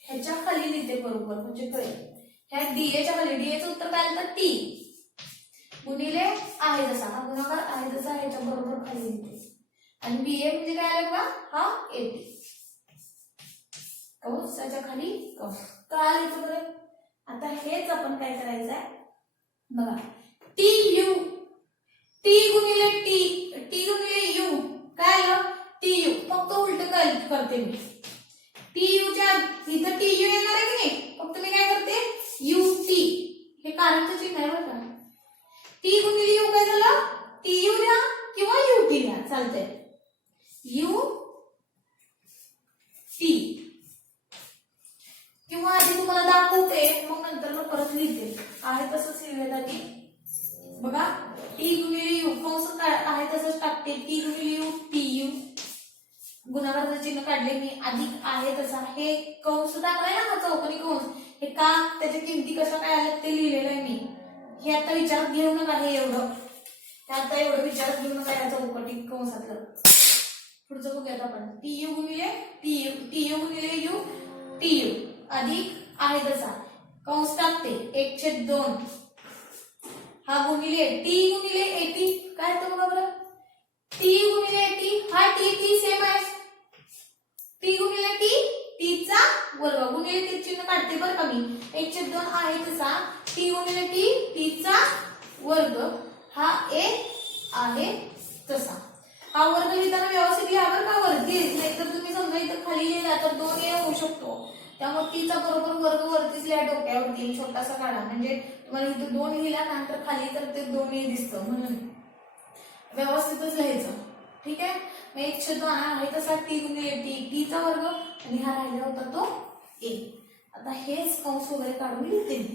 ह्याच्या खाली लिहिते बरोबर म्हणजे कळेल. ह्या डीएच्या खाली, डीएचं उत्तर काय आलं तर टी गुणिले आहे तसा, हा गुणाकार आहे तसा ह्याच्या बरोबर खाली लिहिते. आणि बीए म्हणजे काय आलं बघा, हा 80 कंस त्याच्या खाली कंस. काय आलं बरं. आता हेच आपण काय करायचं आहे बघा, टी यू, टी गुणिले टी, टी गुणिले यू काय आलं टी यू. फक्त उलट करते मी, टी यू च्या इथं टी यू येणार आहे की नाही, फक्त मी काय करते यू टी, हे कारणचं चिन्ह आहे बरं का. टी गुणिले यू काय झालं, टी यू लिहा किंवा यू टी लिहा चालतंय, यू टी किंवा आधी तुम्हाला दाखवते मग नंतर मग परत लिहिते. आहे तसंच लिहिलं की बघा, टी गुणिले यू कंस काय आहे तसंच टाकते, टी गुणिले यू टी यू गुणाकाराचं चिन्ह काढले मी, अधिक आहे तसा हे कंस टाकलाय ना, हा चौकोनी कंस, हे का त्याच्या किमती कशा काय आल्या ते लिहिलेलं आहे मी. हे आता विचारात घेऊ नका, हे एवढं हे आता एवढं विचारात घेऊ नका या चौकटी कंसातलं. पुढचं बघूयात आपण, टी यू गुणिले टी यू, टी यू गुणिले यू टी यू अधिक आहे तसा कंस टाकते 1/2 हा गुणिले टी गुणिले 80 काय तर बघा बरं, टी गुणिले 80 हा टी टी सेम आहे, टी गुणिले टी टी चा वर्ग गुणिले टी चिन्ह काढते बरं का मी, 1/2 आहे तसा टी गुणिले टी टी चा वर्ग हा एक आहे तसा. हा वर्ग लिहिताना व्यवस्थित लिहा बरं का वरती, नाहीतर तुम्ही समजा इथं खाली लिहिला तर 2 होऊ शकतो. त्यामुळे टीचा बरोबर वर्ग वरतीच लिहा डोक्यावरती छोटासा काढा, म्हणजे तुम्हाला इथं 2 लिहिला ना तर खाली तर ते 2 दिसतं, म्हणून व्यवस्थितच लिहायचं. ठीक आहे, मग 1/2 आहे तसा टी गुणिले टी टी चा वर्ग आणि हा राहिला होता तो ए. आता हेच कंस वगैरे काढून लिहिते मी.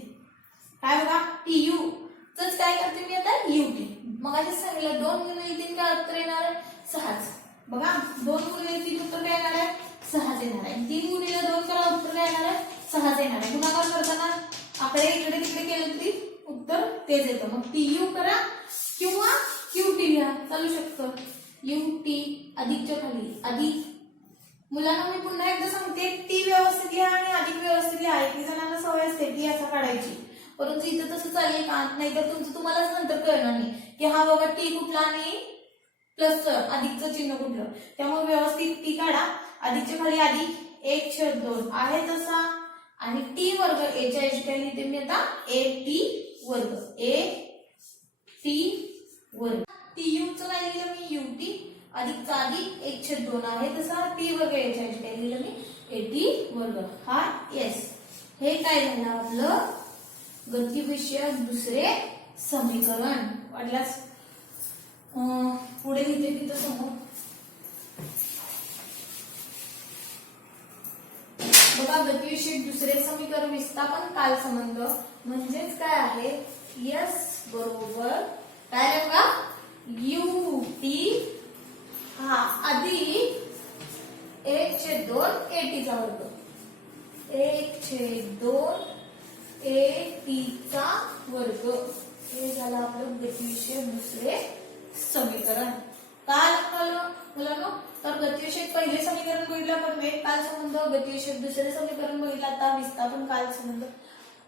काय बघा, टी यू च काय करते मी आता यू टी. मग आधी सांगितलं 2 गुणिले 3 काय उत्तर येणार आहे 6च. बघा 2 गुणिले 3 उत्तर काय येणार आहे 6च येणार आहे. 3 गुणिले 2 काय उत्तर काय येणार आहे 6च येणार आहे. गुणाकार करताना आकडे इकडे तिकडे केले तरी उत्तर तेच येतं. मग टी यू करा किंवा क्यू टी लिहा चालू शकतं. यू टी अधिकच्या खाली अधिक. मुलांना मी पुन्हा एकदा सांगते, टी व्यवस्थित लिहा आणि अधिक व्यवस्थित लिहा. काही जणांना सवय असते टी असा काढायची, परंतु इथं तसं चालेल का, नाहीतर तुमचं तुम्हालाच नंतर कळणार नाही की हा बाबा टी कुठला आणि प्लस अधिकचं चिन्ह कुठलं. त्यामुळे व्यवस्थित टी काढा, अधिकच्या खाली अधिक 1/2 आहे तसा आणि टी वर्ग एच्या ऐवजी काय लिहिते मी आता ए टी वर्ग, ए टी वर्ग. टी यू चं काय लिहिलं मी यू टी अधिकचा अधिक 1/2 आहे तसा टी वर्ग याच्या ऐवजी काय लिहिलं मी ए टी वर्ग. हा एस. हे काय झालं आपलं गतिविषयक दुसरे समीकरण. वाटल्यास पुढे लिहिते तिथं समोर बघा, गतिविषयक दुसरे समीकरण विस्थापन काल संबंध म्हणजेच काय आहे, एस बरोबर काय आहे बघा यू टी हा अधिक 1/2 ए टी चा वर्ग, 1/2 ए टी चा वर्ग. हे झालं आपलं गतिविषयक दुसरे समीकरण. काय लागतं मुलांनो, तर गतिविषयक पहिले समीकरण बघितलं आपण वेग काल संबंध, गतिविषयक दुसरे समीकरण बघितलं आता विस्थापन काल संबंध.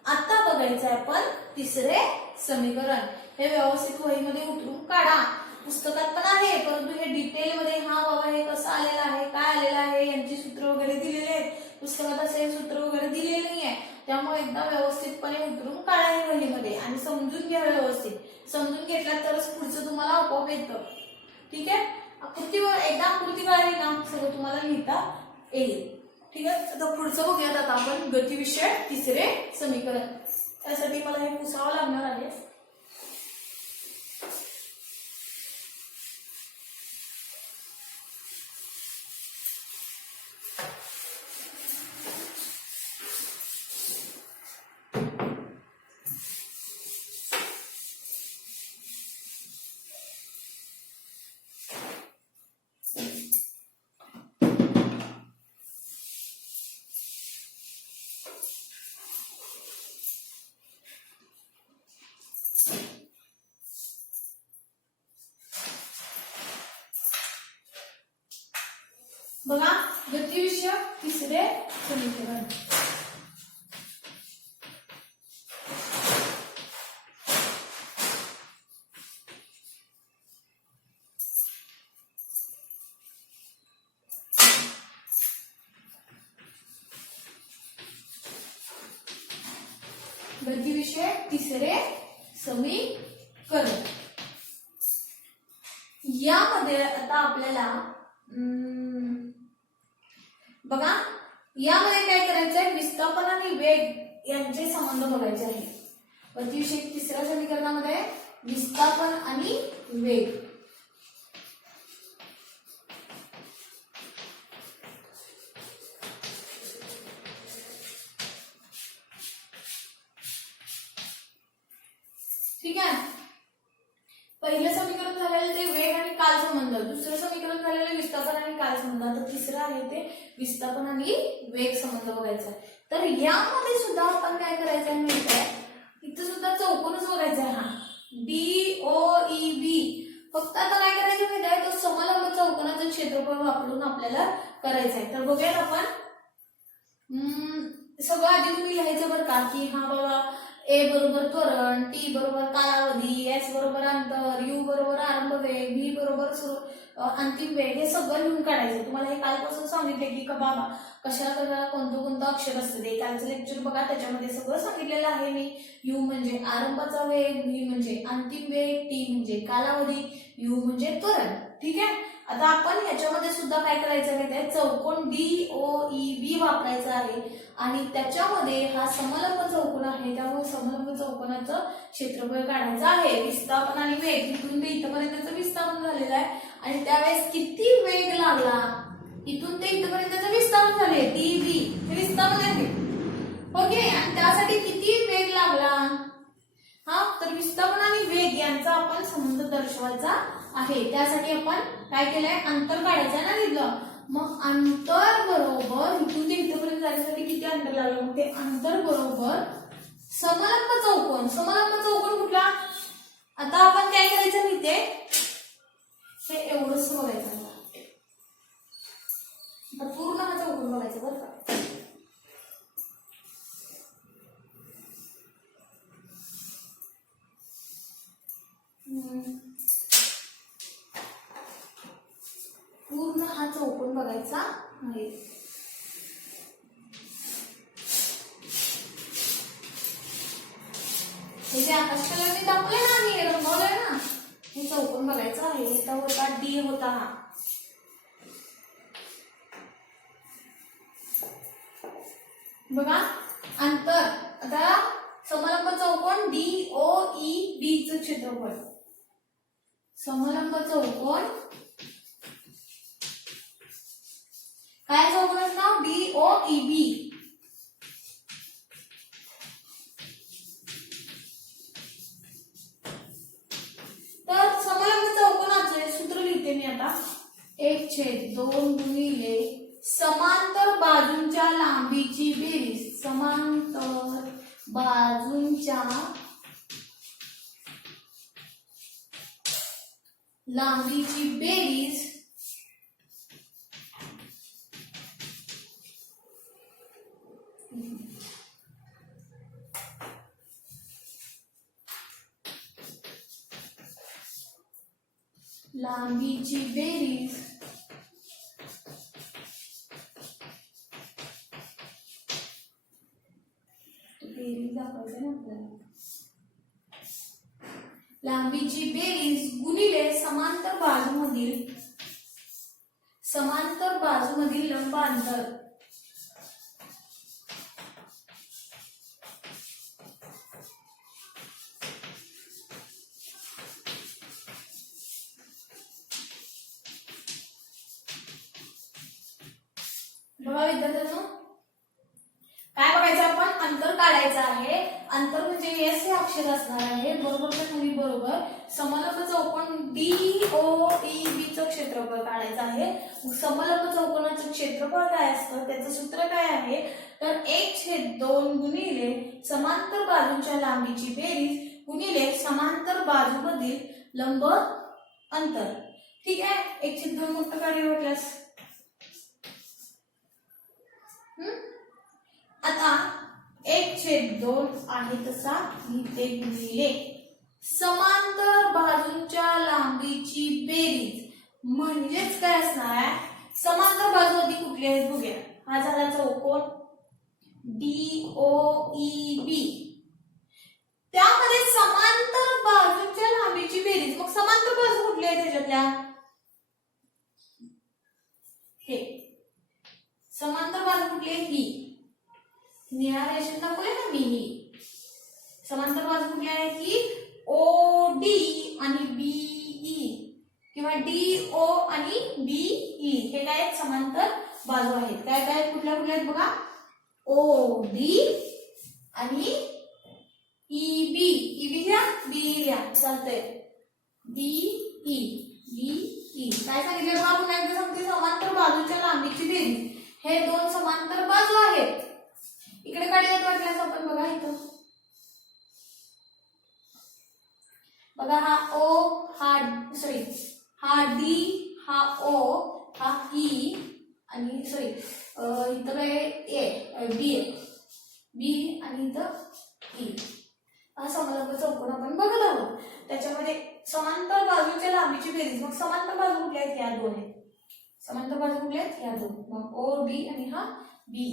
आता बघायचं आहे आपण तिसरे समीकरण. हे व्यवस्थित वहीमध्ये उतरून काढा. पुस्तकात पण आहे परंतु हे डिटेल मध्ये हा बाबा हे कसं आलेलं आहे काय आलेलं आहे यांची सूत्र वगैरे दिलेली आहेत. पुस्तकात असे सूत्र वगैरे दिलेले नाही आहे, त्यामुळे एकदा व्यवस्थितपणे उतरून काढा हे वहीमध्ये आणि समजून घ्या. व्यवस्थित समजून घेतला तरच पुढचं तुम्हाला आपोआप येतं. ठीक आहे, आकृतीवर एकदा आकृती काढली ना सगळं तुम्हाला लिहिता येईल. ठीक आहे, आता पुढचं बघूयात आता आपण गतिविषयक तिसरे समीकरण. त्यासाठी मला हे पुसावं लागणार आहे. बघा गतिविषयक तिसरे समीकरण. गतिविषयक तिसरे समीकरण. यामध्ये आता आपल्याला बघा यामध्ये काय करायचं आहे, विस्थापन आणि वेग यांचे संबंध बघायचे आहे. गतिविषयक तिसऱ्या समीकरणामध्ये विस्थापन आणि वेग. ठीक आहे. पहिलं समीकरण झालेलं ते वेग आणि काल संबंध, दुसरं समीकरण झालेलं विस्थापन आणि काल संबंध. आता तिसरं आहे ते विस्थापन आणि वेग संबंध बघायचा आहे. तर यामध्ये सुद्धा आपण काय करायचं आहे माहिती आहे, इथं सुद्धा चौकोनच बघायचा आहे. हा DOEB. फक्त आता काय करायचं माहिती आहे, तो समलंब चौकोनाचं क्षेत्रफळ वापरून आपल्याला करायचं आहे. तर बघूया आपण सगळं आधी तुम्ही लिहायचं बरं का, की हा बाबा A बरोबर त्वरण, T बरोबर कालावधी, S बरोबर अंतर, U बरोबर आरंभ वेग, V बरोबर अंतिम वेग, हे सगळं लिहून काढायचं. तुम्हाला हे कालपासून सांगितले की का बाबा कशाला कोणतं अक्षर असतं ते कालचं लेक्चर बघा, त्याच्यामध्ये सगळं सांगितलेलं आहे मी. U म्हणजे आरंभाचा वेग, V म्हणजे अंतिम वेग, T म्हणजे कालावधी, U म्हणजे त्वरण. ठीक आहे. आता आपण ह्याच्यामध्ये सुद्धा काय करायचं आहे, चौकोन DOEB वापरायचा आहे आणि त्याच्यामध्ये हा समलंब चौकोन आहे, त्यामुळे समलंब चौकोनाचं क्षेत्रफळ काढायचं आहे. विस्थापन आणि वेग, इथून ते इथपर्यंतचं विस्थापन झालेलं आहे आणि त्यावेळेस किती वेग लागला, इथून ते इथपर्यंतचं विस्थापन झाले DB, हे विस्थापन आहे. ओके. आणि त्यासाठी किती वेग लागला, हा तर विस्थापन आणि वेग यांचा आपण संबंध दर्शवायचा आहे. त्यासाठी आपण काय केलंय, अंतर काढायचं ना दिलं. मग अंतर बरोबर इथून ते इथपर्यंत जाण्यासाठी किती अंतर लागलं, मग ते अंतर बरोबर समलंब चौकोन. समलंब चौकोन कुठला, आता आपण काय करायचं माहितीये, हे एवढंच बघायचं. पूर्ण हा चौकोन बघायचं बरं का. पूर्ण हा चौकोन बघायचा आहे. हे जे आकाश कलरने दाखवलंय ना, मी रंगवलंय ना, हे चौकोन बघायचं आहे. इथं होता D होता हा. बघा अंतर, आता समलंब चौकोन DOEB चं क्षेत्रफळ, समलंब चौकोन काय चौकोनाचं नाव, DOEB. तर समलंब चौकोनाचे सूत्र लिहिते मी आता, 1/2 गुणिले समांतर बाजूंच्या लांबीची बेरीज, समांतर बाजूंच्या लांबीची बेरीज लांबीची बेरीज दाखवायचं ना आपल्याला. लांबीची बेरीज गुणिले समांतर बाजूमधील लंब अंतर, बघा विद्यार्थ्यांनो काय बघायचं आपण, अंतर काढायचं आहे. अंतर म्हणजे S हे अक्षर असणार आहे. बरोबर का खाली बरोबर. समलंब चौकोन DOEB चं क्षेत्रफळ काढायचं आहे. समलंब चौकोनाचं क्षेत्रफळ काय असतं, त्याचं सूत्र काय आहे, तर 1/2 गुणिले समांतर बाजूंच्या लांबीची बेरीज गुणिले समांतर बाजूमधील लंब अंतर. ठीक आहे. 1/2 मोठं काढूया वाटल्यास, हम्म? आता 1/2 आहे तसा लिहिते गुणिले समांतर बाजूंच्या लांबीची बेरीज म्हणजेच काय असणार आहे? समांतर बाजू आधी कुठली आहेत बघूया. हा झाला चौकोन DOEB. त्यामध्ये समांतर बाजूंच्या लांबीची बेरीज. मग समांतर बाजू कुठली आहे त्याच्यातल्या? हे समांतर बाजू कुठली आहे? ही निळ्या रेषेत दाखवले ना मी. ही समांतर बाजू कुठली आहे? ही OD आणि BE किंवा DO आणि BE हे काय आहेत? समांतर बाजू आहेत. काय काय कुठल्या कुठल्या आहेत बघा. OD आणि EB. EB घ्या, BE घ्या, चालतंय. BE काय सांगितलं बघा. पुन्हा एकदा सांगते. समांतर बाजूच्या लांबीची बेरीज. हे दोन समांतर बाजू आहेत. इकडे काढल्यात वाटल्यास आपण बघा इथं बघा. हा O हा सॉरी हा D हा O हा E आणि सॉरी इथं काय A B आणि इथं E. हा समांतर चौकोन आपण बघत आहोत. त्याच्यामध्ये समांतर बाजूच्या लांबीची बेरीज. मग समांतर बाजू कुठल्या आहेत? या दोन आहेत. समांतर बाजू कुठल्या आहेत? या दोन. मग OD आणि हा BE.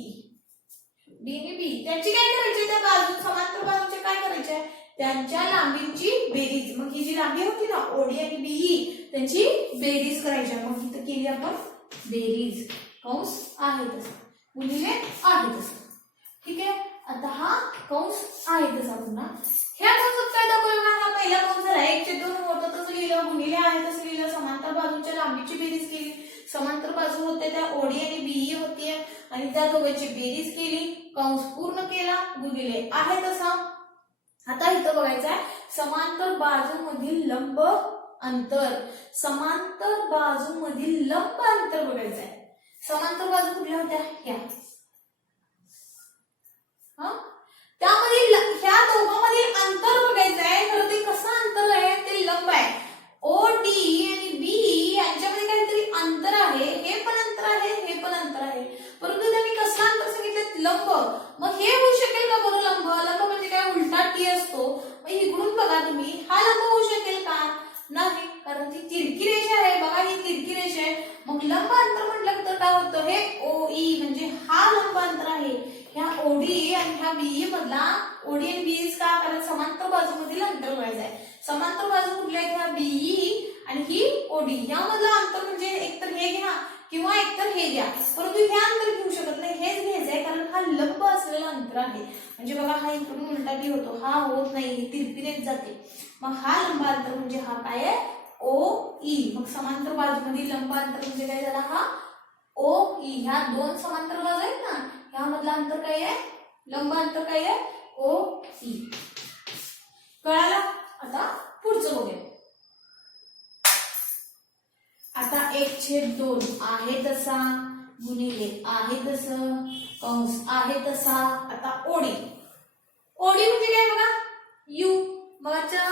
D आणि B त्यांची काय करायची? त्या बाजू समांतर बाजूचे काय करायचे? त्यांच्या लांबीची बेरीज. मग ही जी लांबी होती ना OD आणि BE त्यांची बेरीज करायची. मग इथं केली आपण बेरीज. कंस आहे तसं गुणिले आहे तसं. ठीक आहे. आता हा कंस आहे तसा पुन्हा ह्या कंसात काय दाखवलं? हा पहिला कंस झाला. 1/2 होतं तसं लिहिलं, गुणिले आहे तसं लिहिलं, समांतर बाजूच्या लांबीची बेरीज केली. समांतर बाजू होते त्या OD आणि BE होती आणि त्या दोघांची बेरीज केली, कंस पूर्ण केला, गुणिले आहे तसा. आता इथं बघायचं आहे समांतर बाजूमधील लंब अंतर. समांतर बाजूमधील लंब अंतर बघायचं आहे. समांतर बाजू कुठल्या होत्या? ह्या. त्यामधील ह्या दोघांमधील अंतर बघायचं आहे. तर ते कसं अंतर आहे? ते लंब आहे. OD आणि BE यांच्यामध्ये काहीतरी अंतर आहे. हे पण अंतर आहे, हे पण अंतर आहे. परंतु त्यांनी कसं अंतर सांगितलं? लंब. मग हे होऊ शकेल का बरं? लंब म्हणजे काय? उलटा T असतो. मग इकडून बघा तुम्ही, हा लंब होऊ शकेल का? नाही, कारण ती तिरकी रेषा आहे. बघा ही तिरकी रेषा आहे. मग लंब अंतर म्हटलं तर काय होतं? हे OE म्हणजे हा लंब अंतर आहे. ह्या OD आणि ह्या BE मधला OD आणि BE का? कारण समांतर बाजूमधील अंतर बघायचं आहे. समांतर बाजू कुठल्या आहेत? ह्या BE आणि ही OD. यामधलं अंतर म्हणजे एकतर हे घ्या किंवा एकतर हे घ्या. परंतु हे अंतर घेऊ शकत नाही, हेच घ्यायचं आहे कारण हा लंब असलेलं अंतर आहे. म्हणजे बघा हा इकडून उलटा B होतो, हा होत नाही, तिरपी रेष जाते. मग हा लंब अंतर म्हणजे हा काय आहे? OE. मग समांतर बाजूमधील लंब अंतर म्हणजे काय झाला? हा OE. ह्या दोन समांतर बाजू आहेत ना, ह्यामधलं अंतर काय आहे? लंब अंतर काय आहे? OE. कळालं? आता पुढचं बघूया. आता 1/2 आहे तसा गुणिले आहे तसं कंस आहे तसा. आता OD. OD म्हणजे काय बघा? U. मगाच्या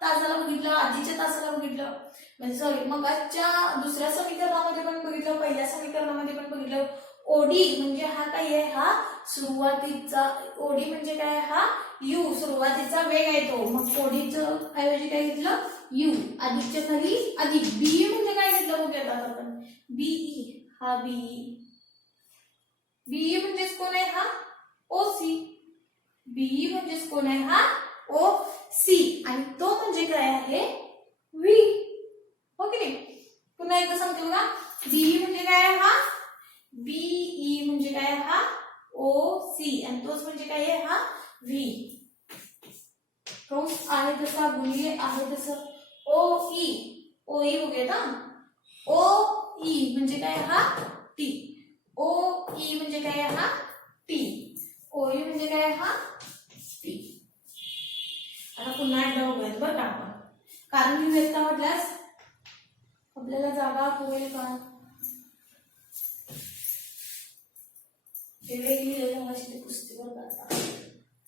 तासाला बघितलं, आधीच्या तासाला बघितलं, म्हणजे सॉरी मगाच्या दुसऱ्या समीकरणामध्ये पण बघितलं, पहिल्या समीकरणामध्ये पण बघितलं. OD म्हणजे हा काय आहे? हा सुरुवातीचा. OD म्हणजे काय? हा U सुरुवातीचा वेग आहे तो. मग ODचं ऐवजी काय घेतलं? U. अधिकच्या खाली अधिक. BE म्हणजे काय घेतलं बघूया आता आपण. BE हा BE. BE म्हणजेच कोण आहे? हा OC. BE म्हणजेच कोण आहे? हा OC. आणि तो म्हणजे काय आहे? V. हो की नाही? पुन्हा एकदा सांगते बघा. BE म्हणजे काय आहे? हा BE म्हणजे काय? हा OC. आणि तोच म्हणजे काय आहे? हा V. कंस आहे तसा गुणिले आहे तसं OE. OE बघूया ना. OE म्हणजे काय? हा T. OE म्हणजे काय? हा T. OE म्हणजे काय? हा T. आता पुन्हा एकदा बघूयात बरं का आपण. कारण मी व्यक्त म्हटल्यास आपल्याला जागा होईल का? वेगवेगळी पुस्तक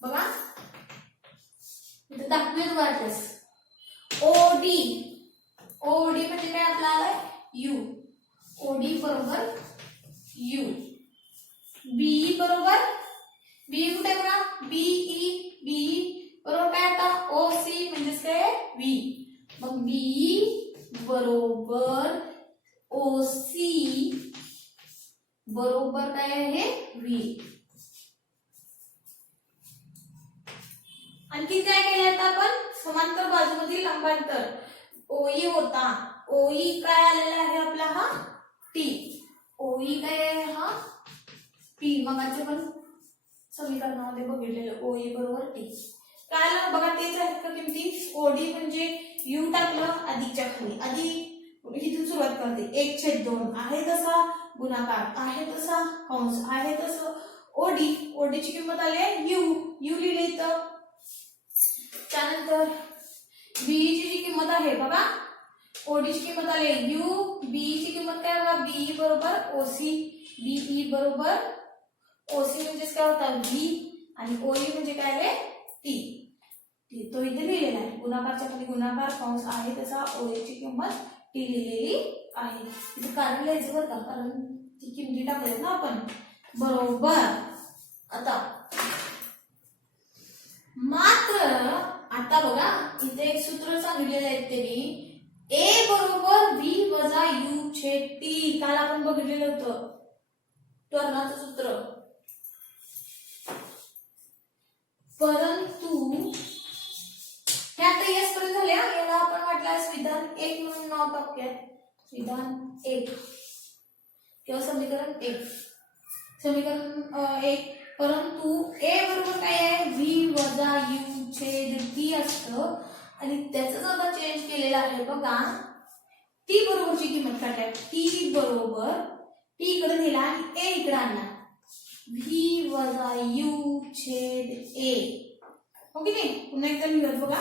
बघा इथे दाखवेल वाटल्यास. OD. OD म्हणजे काय? आपला आलाय U. OD बरोबर U. बीई बरोबर बीई कुठे बघा बीई बरोबर काय आता ओ सी म्हणजेच काय व्ही मग बीई बरोबर ओ सी बरोबर काय आहे व्ही आणखी काय केलं आता आपण समांतर बाजूमधील लंबांतर ओई होता ओई काय आलेला आहे आपला हा टी ओई काय आहे हा टी मग आपण समीकरणामध्ये बघितलेलं ओई बरोबर टी काय आलं बघा तेच आहेत का किमती ओडी म्हणजे यू टाकलं अधिकच्या खाली आधी इथून सुरुवात करते 1/2 आहे तसा गुणाकार आहे तसा कंस आहे तसं ओडीची किंमत आली आहे यू लिहिले इथं त्यानंतर बीई ची किंमत आहे बघा ओडीची किंमत आली यू बीई ची किंमत काय बघा बीई बरोबर ओसी बीई बरोबर ओसी म्हणजे काय होता व्ही आणि ओई म्हणजे काय आहे टी तो इथे लिहिलेला आहे गुणाकारच्या खाली गुणाकार कंस आहे तसा ओईची किंमत टी लिहिलेली आहे इथे कारण लिहायचं बरं का कारण ती किमती टाकली ना आपण बरोबर आता मात्र आता बघा इथे एक सूत्र सांगितलेलं आहे त्यांनी ए बरोबर व्ही वजा यू छेद टी काल आपण बघितलेलं होतं त्वरणाचं सूत्र परंतु हे आता यस पर्यंत झाल्या याला आपण म्हटलं विधान 1 म्हणून नाव टाकूयात विधान 1 किंवा समीकरण 1 परंतु ए बरोबर काय आहे व्ही वजा यू छेद टी असतं आणि त्याच आता चेंज केलेलं आहे बघा टी बरोबरची किंमत काढल्या टी बरोबर टी इकडे नेला आणि ए इकडे आणला व्ही वजा यू छेद ए हो की नाही पुन्हा एकदा लिहूयात बघा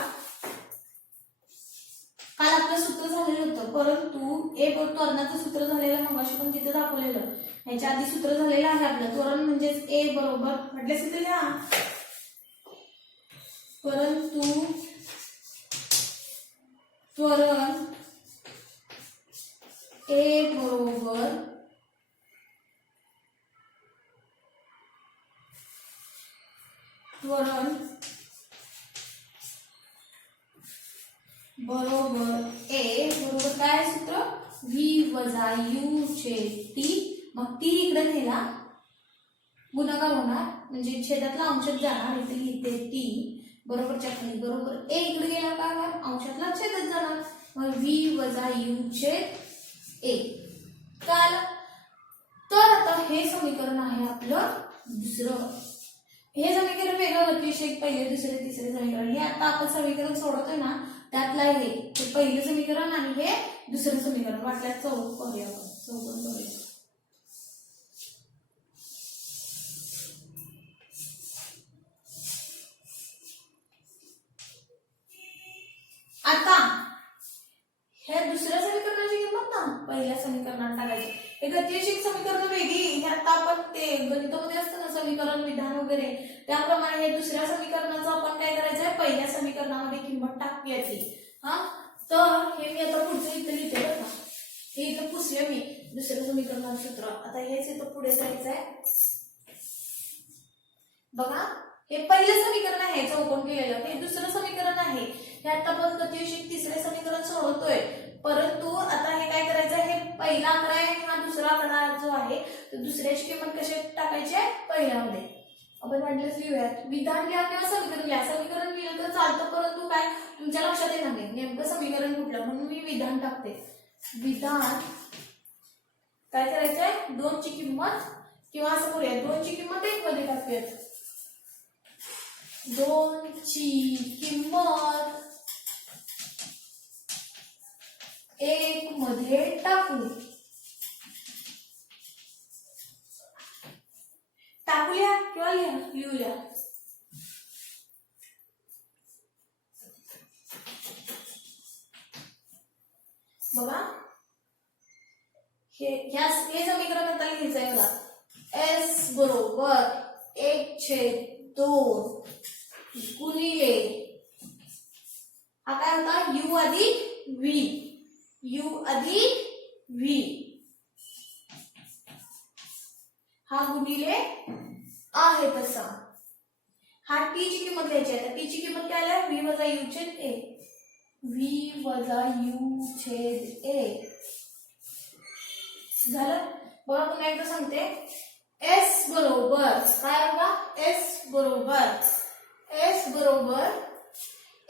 काल आपलं सूत्र झालेलं होतं परंतु ए त्वरणाचं सूत्र झालेलं मगाशी पण तिथे दाखवलेलं याच्या आधी सूत्र झालेलं आहे आपलं त्वरण म्हणजेच ए बरोबर म्हटल्यास तिथे लिहा परंतु त्वरण ए बरोबर त्वरण बरोबर ए बरोबर काय सूत्र व्ही वजा यू छेद टी मग टी इकडे नेला गुणाकार होणार म्हणजे छेदातला अंशात जाणार इथे लिहिते टी बरोबरच्या खाली बरोबर ए इकडे गेला का अंशातला छेदात जाणार मग व्ही वजा यू छेद ए काल तर आता हे समीकरण आहे आपलं दुसरं हे समीकरण वेगळं गतिशील पहिले दुसरे तिसरे समीकरण हे आता आपण समीकरण सोडवतोय ना त्यातलं आहे हे पहिलं समीकरण आणि हे दुसरं समीकरण वाटल्यास चौक करूया आपण चौकन करूया आता ह्या दुसऱ्या समीकरणाची किंमत ना पहिल्या समीकरणात टाकायची हे गतिशील समीकरण वेगळी हे आता आपण ते गणितामध्ये असतं ना समीकरण विधान वगैरे त्याप्रमाणे हे दुसऱ्या समीकरणाचं आपण काय करायचंय पहिल्या समीकरणामध्ये किंमत टाकायची हा तर हे मी आता पुढचं इथे लिहिते बरं का हे इथं पुसूया मी दुसऱ्या समीकरणाचं सूत्र आता हेच इथं पुढे जायचंय बघा हे पहिलं समीकरण आहे चौकोन केलेलं हे दुसरं समीकरण आहे हे आता आपण गतिशील तिसरे समीकरण सोडवतोय परंतु आता हे काय करायचं हे पहिला आकडा आहे हा दुसरा आकडा जो आहे तो दुसऱ्याची किंमत कशी टाकायची आहे पहिल्यामध्ये आपण म्हटलंच लिहूयात विधान लिहा किंवा समीकरण लिहा समीकरण लिहिलं तर चालतं परंतु काय तुमच्या लक्षात येणार नाही नेमकं समीकरण कुठलं म्हणून मी विधान टाकते विधान काय करायचंय 2 ची किंमत किंवा असं करूया 2 ची किंमत 1 मध्ये टाकूयात 2 ची किंमत 1 मध्ये टाकूया किंवा लिहूया बघा हे समीकरण आता लिहायचंय बघा एस बरोबर 1/2 गुणिले हा काय होता यू अधिक व्ही हा गुणिले आहे तसा. हा टी ची किंमत घ्यायची आहे. टी ची किंमत काय आहे? व्ही वजा यू छेद ए. व्ही वजा यू छेद ए झालं. बघा पुन्हा एकदा सांगते. एस बरोबर काय बघा? एस बरोबर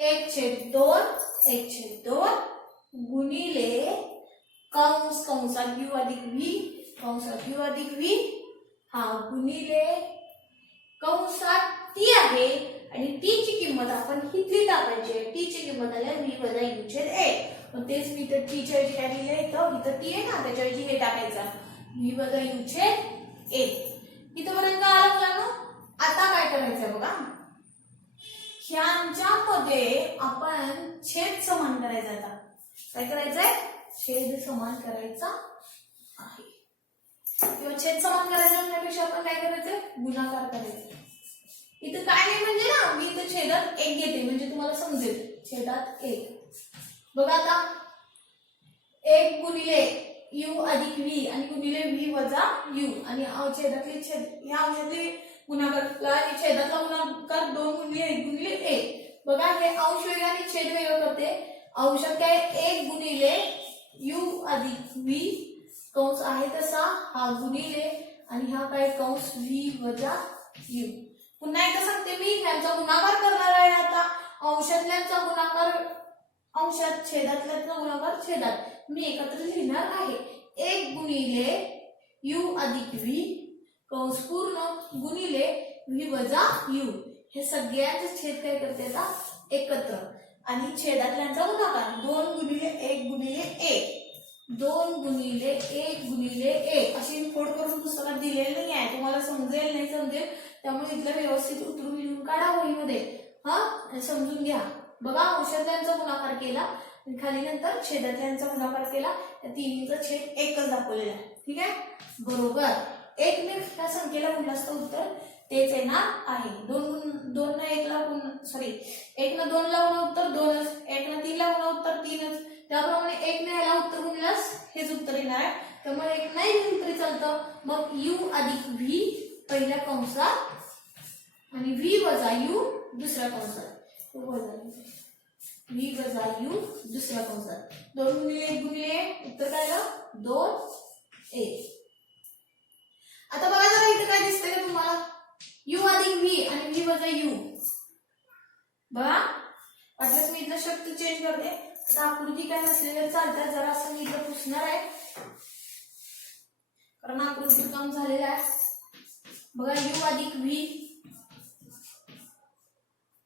1/2 गुणिले कंसात यू अधिक व्ही हा गुणिले कंसात टी आहे आणि टी ची किंमत आपण इथली टाकायची आहे. टी ची किंमत आली व्ही वजा यू छेद ए. मग तेच मी तर टी च्या ऐवजी काय लिहिलंय? इथं टी आहे ना, त्याच्या ऐवजी हे टाकायचं व्ही वजा यू छेद ए. इथपर्यंत आलं मुलांनो. आता काय करायचंय बघा, ह्यांच्यामध्ये आपण छेद समान करायचा. आता काय करायचंय? छेद समान करायचा आहे किंवा छेद समान करायचा म्हणण्यापेक्षा आपण काय करायचंय? गुणाकार करायचा. इथं काय नाही म्हणजे ना, मी इथं छेदात 1 घेते म्हणजे तुम्हाला समजेल. छेदात 1 बघा आता 1 गुणिले यू अधिक व्ही आणि गुणिले व्ही वजा यू आणि छेदातले छेद ह्या अंशातले गुणाकार आणि छेदातला गुणाकार 2 गुणिले 1 गुणिले 1. बघा हे अंश वेगळा आणि छेद वेगळं करते. अंशात काय 1 गुणिले यू अधिक व्ही कंस आहे तसा हा गुणिले आणि हा काय कंस व्ही वजा यू. पुन्हा एकदा सांगते मी, ह्यांचा गुणाकार करणार आहे. आता अंशातल्यांचा गुणाकार अंशात, छेदातल्याचा गुणाकार छेदात मी एकत्र लिहिणार आहे. 1 गुणिले यू अधिक व्ही कंस पूर्ण गुणिले व्ही वजा यू. हे सगळ्यांचे छेद काय करते आता? एकत्र आणि छेदातल्यांचा गुणाकार 2 गुणिले 1 गुणिले 1 2 गुणिले 1 गुणिले 1 अशी फोड करून पुस्तकात दिलेली नाही आहे. तुम्हाला समजेल नाही समजेल त्यामुळे इथलं व्यवस्थित उतरून लिहून काढा वहीमध्ये. हा समजून घ्या. बघा अंशातल्यांचा गुणाकार केला आणि खाली नंतर छेदातल्यांचा गुणाकार केला. त्या तिन्हीचा छेद एकच दाखवलेला आहे. ठीक आहे. बरोबर 1 ने ह्या संख्येला गुणलं असतं उत्तर तेच येणार आहे. 2 ने 1 ला गुण 1 ने 2 ला गुण उत्तर 2च. 1 ने 3 ला गुण उत्तर 3च. त्याप्रमाणे 1 ने ह्याला उत्तर गुणल्यास हेच उत्तर येणार आहे. त्यामुळे 1 नाही लिहिलं तरी चालतं. मग यू अधिक व्ही पहिल्या कंसात आणि व्ही वजा यू दुसऱ्या कंसात. व्ही वजा यू दुसऱ्या कंसात 2 गुणिले 1 गुणिले उत्तर काय आलं? 2 1. आता बघा जरा इथं काय दिसतंय का तुम्हाला? यू अधिक व्ही आणि व्ही वजा यू. बघा वाटल्यास मी इथलं शब्द चेंज करते. आता आकृती काय नसलेलं चालतं. जरा असं मी इथं पुसणार आहे कारण आकृतीचं काम झालेलं आहे. बघा यू अधिक व्ही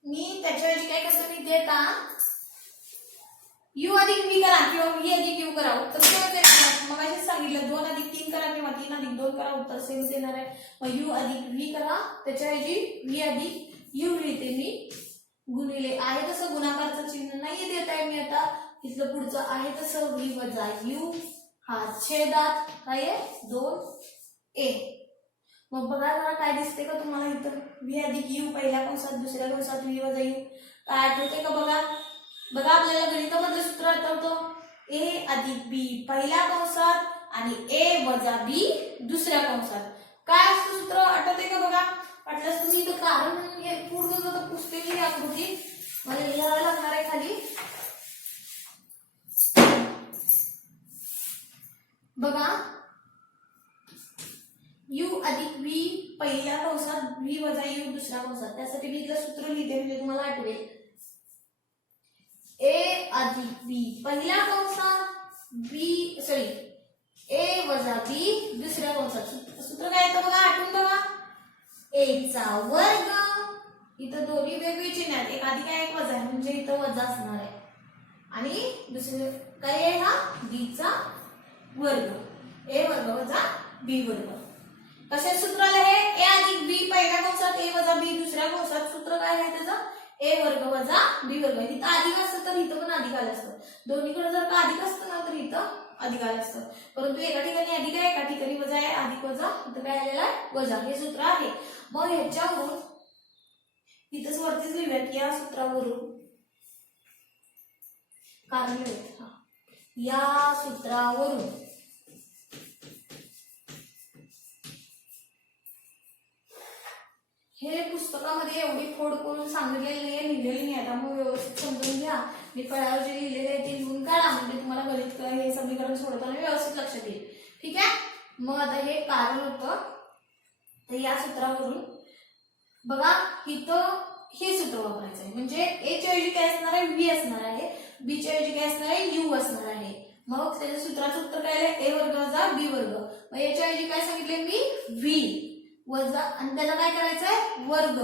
मी त्याच्याऐवजी काय करतो? मी देता यू अधिक व्ही करा किंवा व्ही अधिक यू करा. उत्तर मग असेच सांगितलं 2 अधिक 3 करा किंवा 3 अधिक 2 करा. उत्तर सेम देणार आहे. मग यू अधिक व्ही करा त्याच्याऐवजी व्ही अधिक यू लिहिते मी गुणिले आहे तसं गुणाकारचं चिन्ह नाही देत आहे मी आता. इथलं पुढचं आहे तसं व्ही वजा यू हा छेदात काय आहे? 2 1. मग बघा जरा काय दिसते का तुम्हाला इथं? व्ही अधिक यू पहिल्या कंसात दुसऱ्या कंसात व्ही वजा यू. काय आठवते का? बघा बघा आपल्याला गणितामधलं सूत्र आठवतं. ए अधिक बी पहिल्या कंसात आणि ए वजा बी दुसऱ्या कंसात. काय असतं सूत्र आठवते का? बघा वाटल्यास तुम्ही इथं कारण हे पूर्ण जर पुसलेली ही आकृती मला लिहावं लागणार आहे खाली. बघा यू अधिक व्ही पहिल्या कंसात व्ही वजा यू दुसऱ्या कंसात. त्यासाठी मी इथलं सूत्र लिहिते म्हणजे तुम्हाला आठवेल. ए अधिक बी पहिल्या कंसात ए वजा बी दुसऱ्या कंसात. सूत्र काय येतं बघा? आठवून बघा. ए चा वर्ग. इथं दोन्ही वेगवेगळी चिन्ह आहेत. एक अधिक आहे एक वजा आहे म्हणजे इथं वजा असणार आहे आणि दुसरे काय आहे? हा बी चा वर्ग. ए वर्ग वजा बी वर्ग. कसे सूत्र आले हे? ए अधिक बी पहिल्या कंसात ए वजा बी दुसऱ्या कंसात. सूत्र काय आहे त्याचं? ए वर्ग वजा बी वर्ग. इथं अधिक असतं तर इथं पण अधिक आलं असतं. दोन्हीकडे जर का अधिक असतं ना तर इथं अधिक आलं असतं. परंतु एका ठिकाणी अधिक आहे एका ठिकाणी वजा आहे. अधिक वजा इथं काय आलेलं आहे? वजा. हे सूत्र आहे. मग ह्याच्यावरून इथंच वरतीच लिहूयात या सूत्रावरून कार्य या सूत्रावरून एवढी फोड करून सांगितलेली नाहीये, लिहिलेली नाही, त्यामुळे व्यवस्थित समजून घ्या. मी फळ्यावर जे लिहिलेले आहे ते लिहून काढा, म्हणजे तुम्हाला गणित हे समीकरण सोडवताना व्यवस्थित लक्षात येईल. ठीक आहे. मग आता हे कारण होतं, तर या सूत्रावरून बघा इथं हे सूत्र वापरायचं आहे. म्हणजे ए च्या ऐवजी काय असणार आहे, व्ही असणार आहे. बी च्या ऐवजी काय असणार आहे, यू असणार आहे. मग त्याच्या सूत्राचं उत्तर काय आहे, ए वर्ग वजा बी वर्ग. मग याच्या ऐवजी काय सांगितले मी, व्ही वजा, आणि त्याला काय करायचं आहे, वर्ग,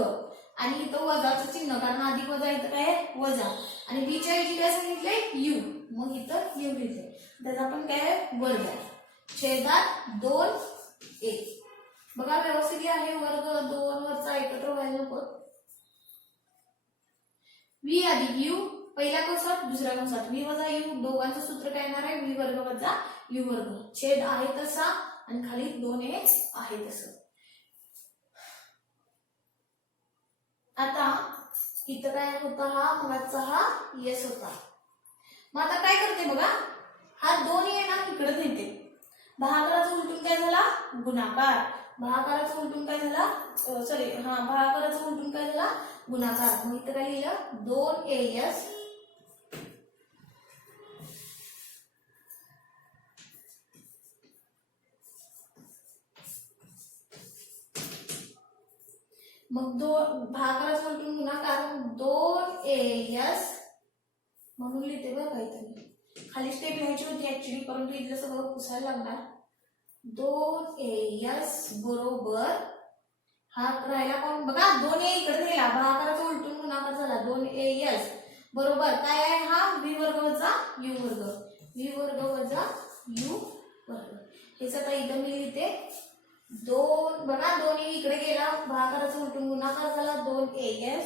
आणि इथं वजाचं चिन्ह, कारण अधिक वजा इथं काय आहे, वजा, आणि बी च्या ऐवजी काय सांगितले, यू. मग इथं यू लिहिते, त्याचा आपण काय आहे, वर्ग आहे. छेदात 2a. बघा व्यवस्थित आहे, वर्ग 2 वरचा एकत्र व्हायला नको. व्ही अधिक यू पहिल्या कंसात दुसऱ्या कंसात व्ही वजा यू, दोघांचं सूत्र काय येणार आहे, व्ही वर्ग वजा यू वर्ग. छेद आहे तसा आणि खाली 2a आहे तसं. आता इथं काय होता, हा मगाचा हा यस होता. मग आता काय करते बघा, हा 2a ना इकडे नेते. भागाकाराचा उलटून काय झाला, गुणाकार. भागाकाराचा उलटून काय झाला, भागाकाराचा उलटून काय झाला, गुणाकार. मग इथं काय लिहिलं, 2as मग भागाकाराचा उलटून गुणाकार 2as म्हणून लिहिते बघा. काहीतरी खाली स्टेप लिहायची होती ऍक्च्युली, परंतु इथलं सगळं पुसायला लागणार. 2as बरोबर हा राहिला कोण बघा, 2a इकडे नेला, भागाकाराचा उलटून गुणाकार झाला. 2as बरोबर काय आहे, हा v वर्ग वजा u वर्ग, v वर्ग वजा u वर्ग. हेच आता इथं मी लिहिते 2. बघा 2a इकडे गेला, भागाकाराचा उलटून गुणाकार झाला. 2as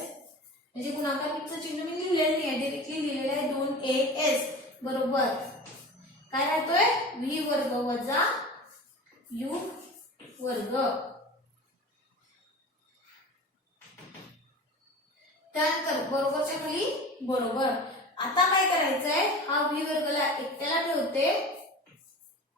म्हणजे गुणाकारचं चिन्ह मी लिहिलेलं नाही, डायरेक्टली लिहिलेलं आहे 2as बरोबर काय राहतोय, v वर्ग वजा u वर्ग. त्यानंतर बरोबरच्या खाली बरोबर. आता काय करायचंय, हा v वर्गला एकट्याला ठेवते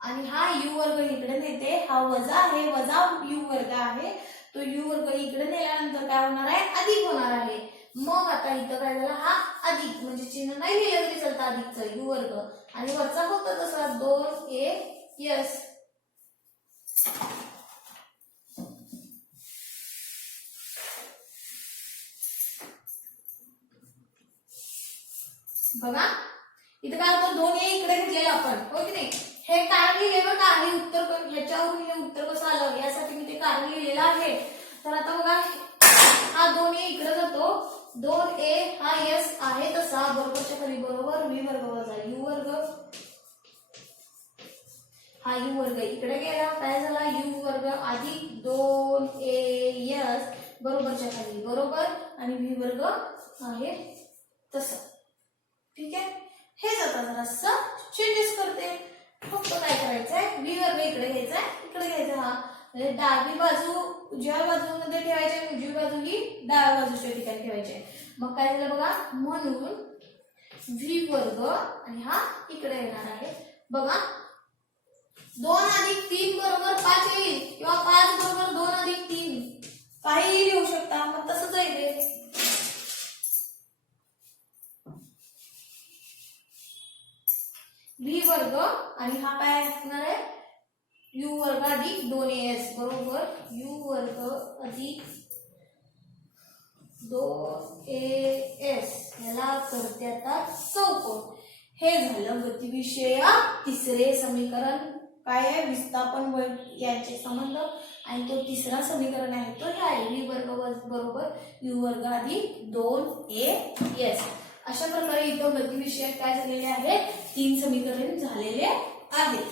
आणि हा u वर्ग इकडे नेते. हा वजा आहे, वजा u वर्ग आहे, तो u वर्ग इकडे नेल्यानंतर काय होणार आहे, अधिक होणार आहे. मग आता इथं काय झालं, हा अधिक म्हणजे चिन्ह नाही लिहिलं तरी चालतं, अधिकचं u वर्ग, आणि वरचा होता तसा 2as. बघा इथं काय होतं, 2a इकडे घेतलेलं आपण, हो की नाही. हे कारण लिहिले बरं का, हे उत्तर ह्याच्यावरून हे उत्तर कसं आलं यासाठी मी ते कारण लिहिलेलं आहे. तर आता बघा हा 2a इकडे जातो, 2a हा s आहे तसा बरोबरच्या खाली बरोबर v वर्ग वजा u वर्ग. हा u वर्ग इकडे गेला, काय झाला, u वर्ग अधिक 2as बरोबरच्या खाली बरोबर आणि v वर्ग आहे तसं. ठीक आहे. हेच आता जरासं चेंजेस करते. फक्त काय करायचंय, v वर्ग इकडे घ्यायचा, इकडे घ्यायचा. हा म्हणजे डावी बाजू उजव्या बाजूमध्ये ठेवायची, उजवी बाजू ही डाव्या बाजूच्या ठिकाणी ठेवायची. मग काय झालं बघा, म्हणून v वर्ग आणि हा इकडे येणार आहे. बघा 2 अधिक 3 बरोबर 5 येईल, किंवा 5 बरोबर 2 अधिक 3 काहीही लिहू शकता. मग तसंच आहे v वर्ग आणि हा काय असणार आहे, u वर्ग अधिक 2as बरोबर u वर्ग अधिक 2as. याला करते आता चौकोन. हे झालं गतिविषयक तिसरे समीकरण. काय आहे, विस्थापन बळ यांचे संबंध, आणि तो तिसरा समीकरण आहे तो हे आहे, v वर्ग बरोबर u वर्ग अधिक 2as. अशा प्रकारे इथं गतिविषयक काय झालेले आहे, 3 समीकरण झालेले आहेत.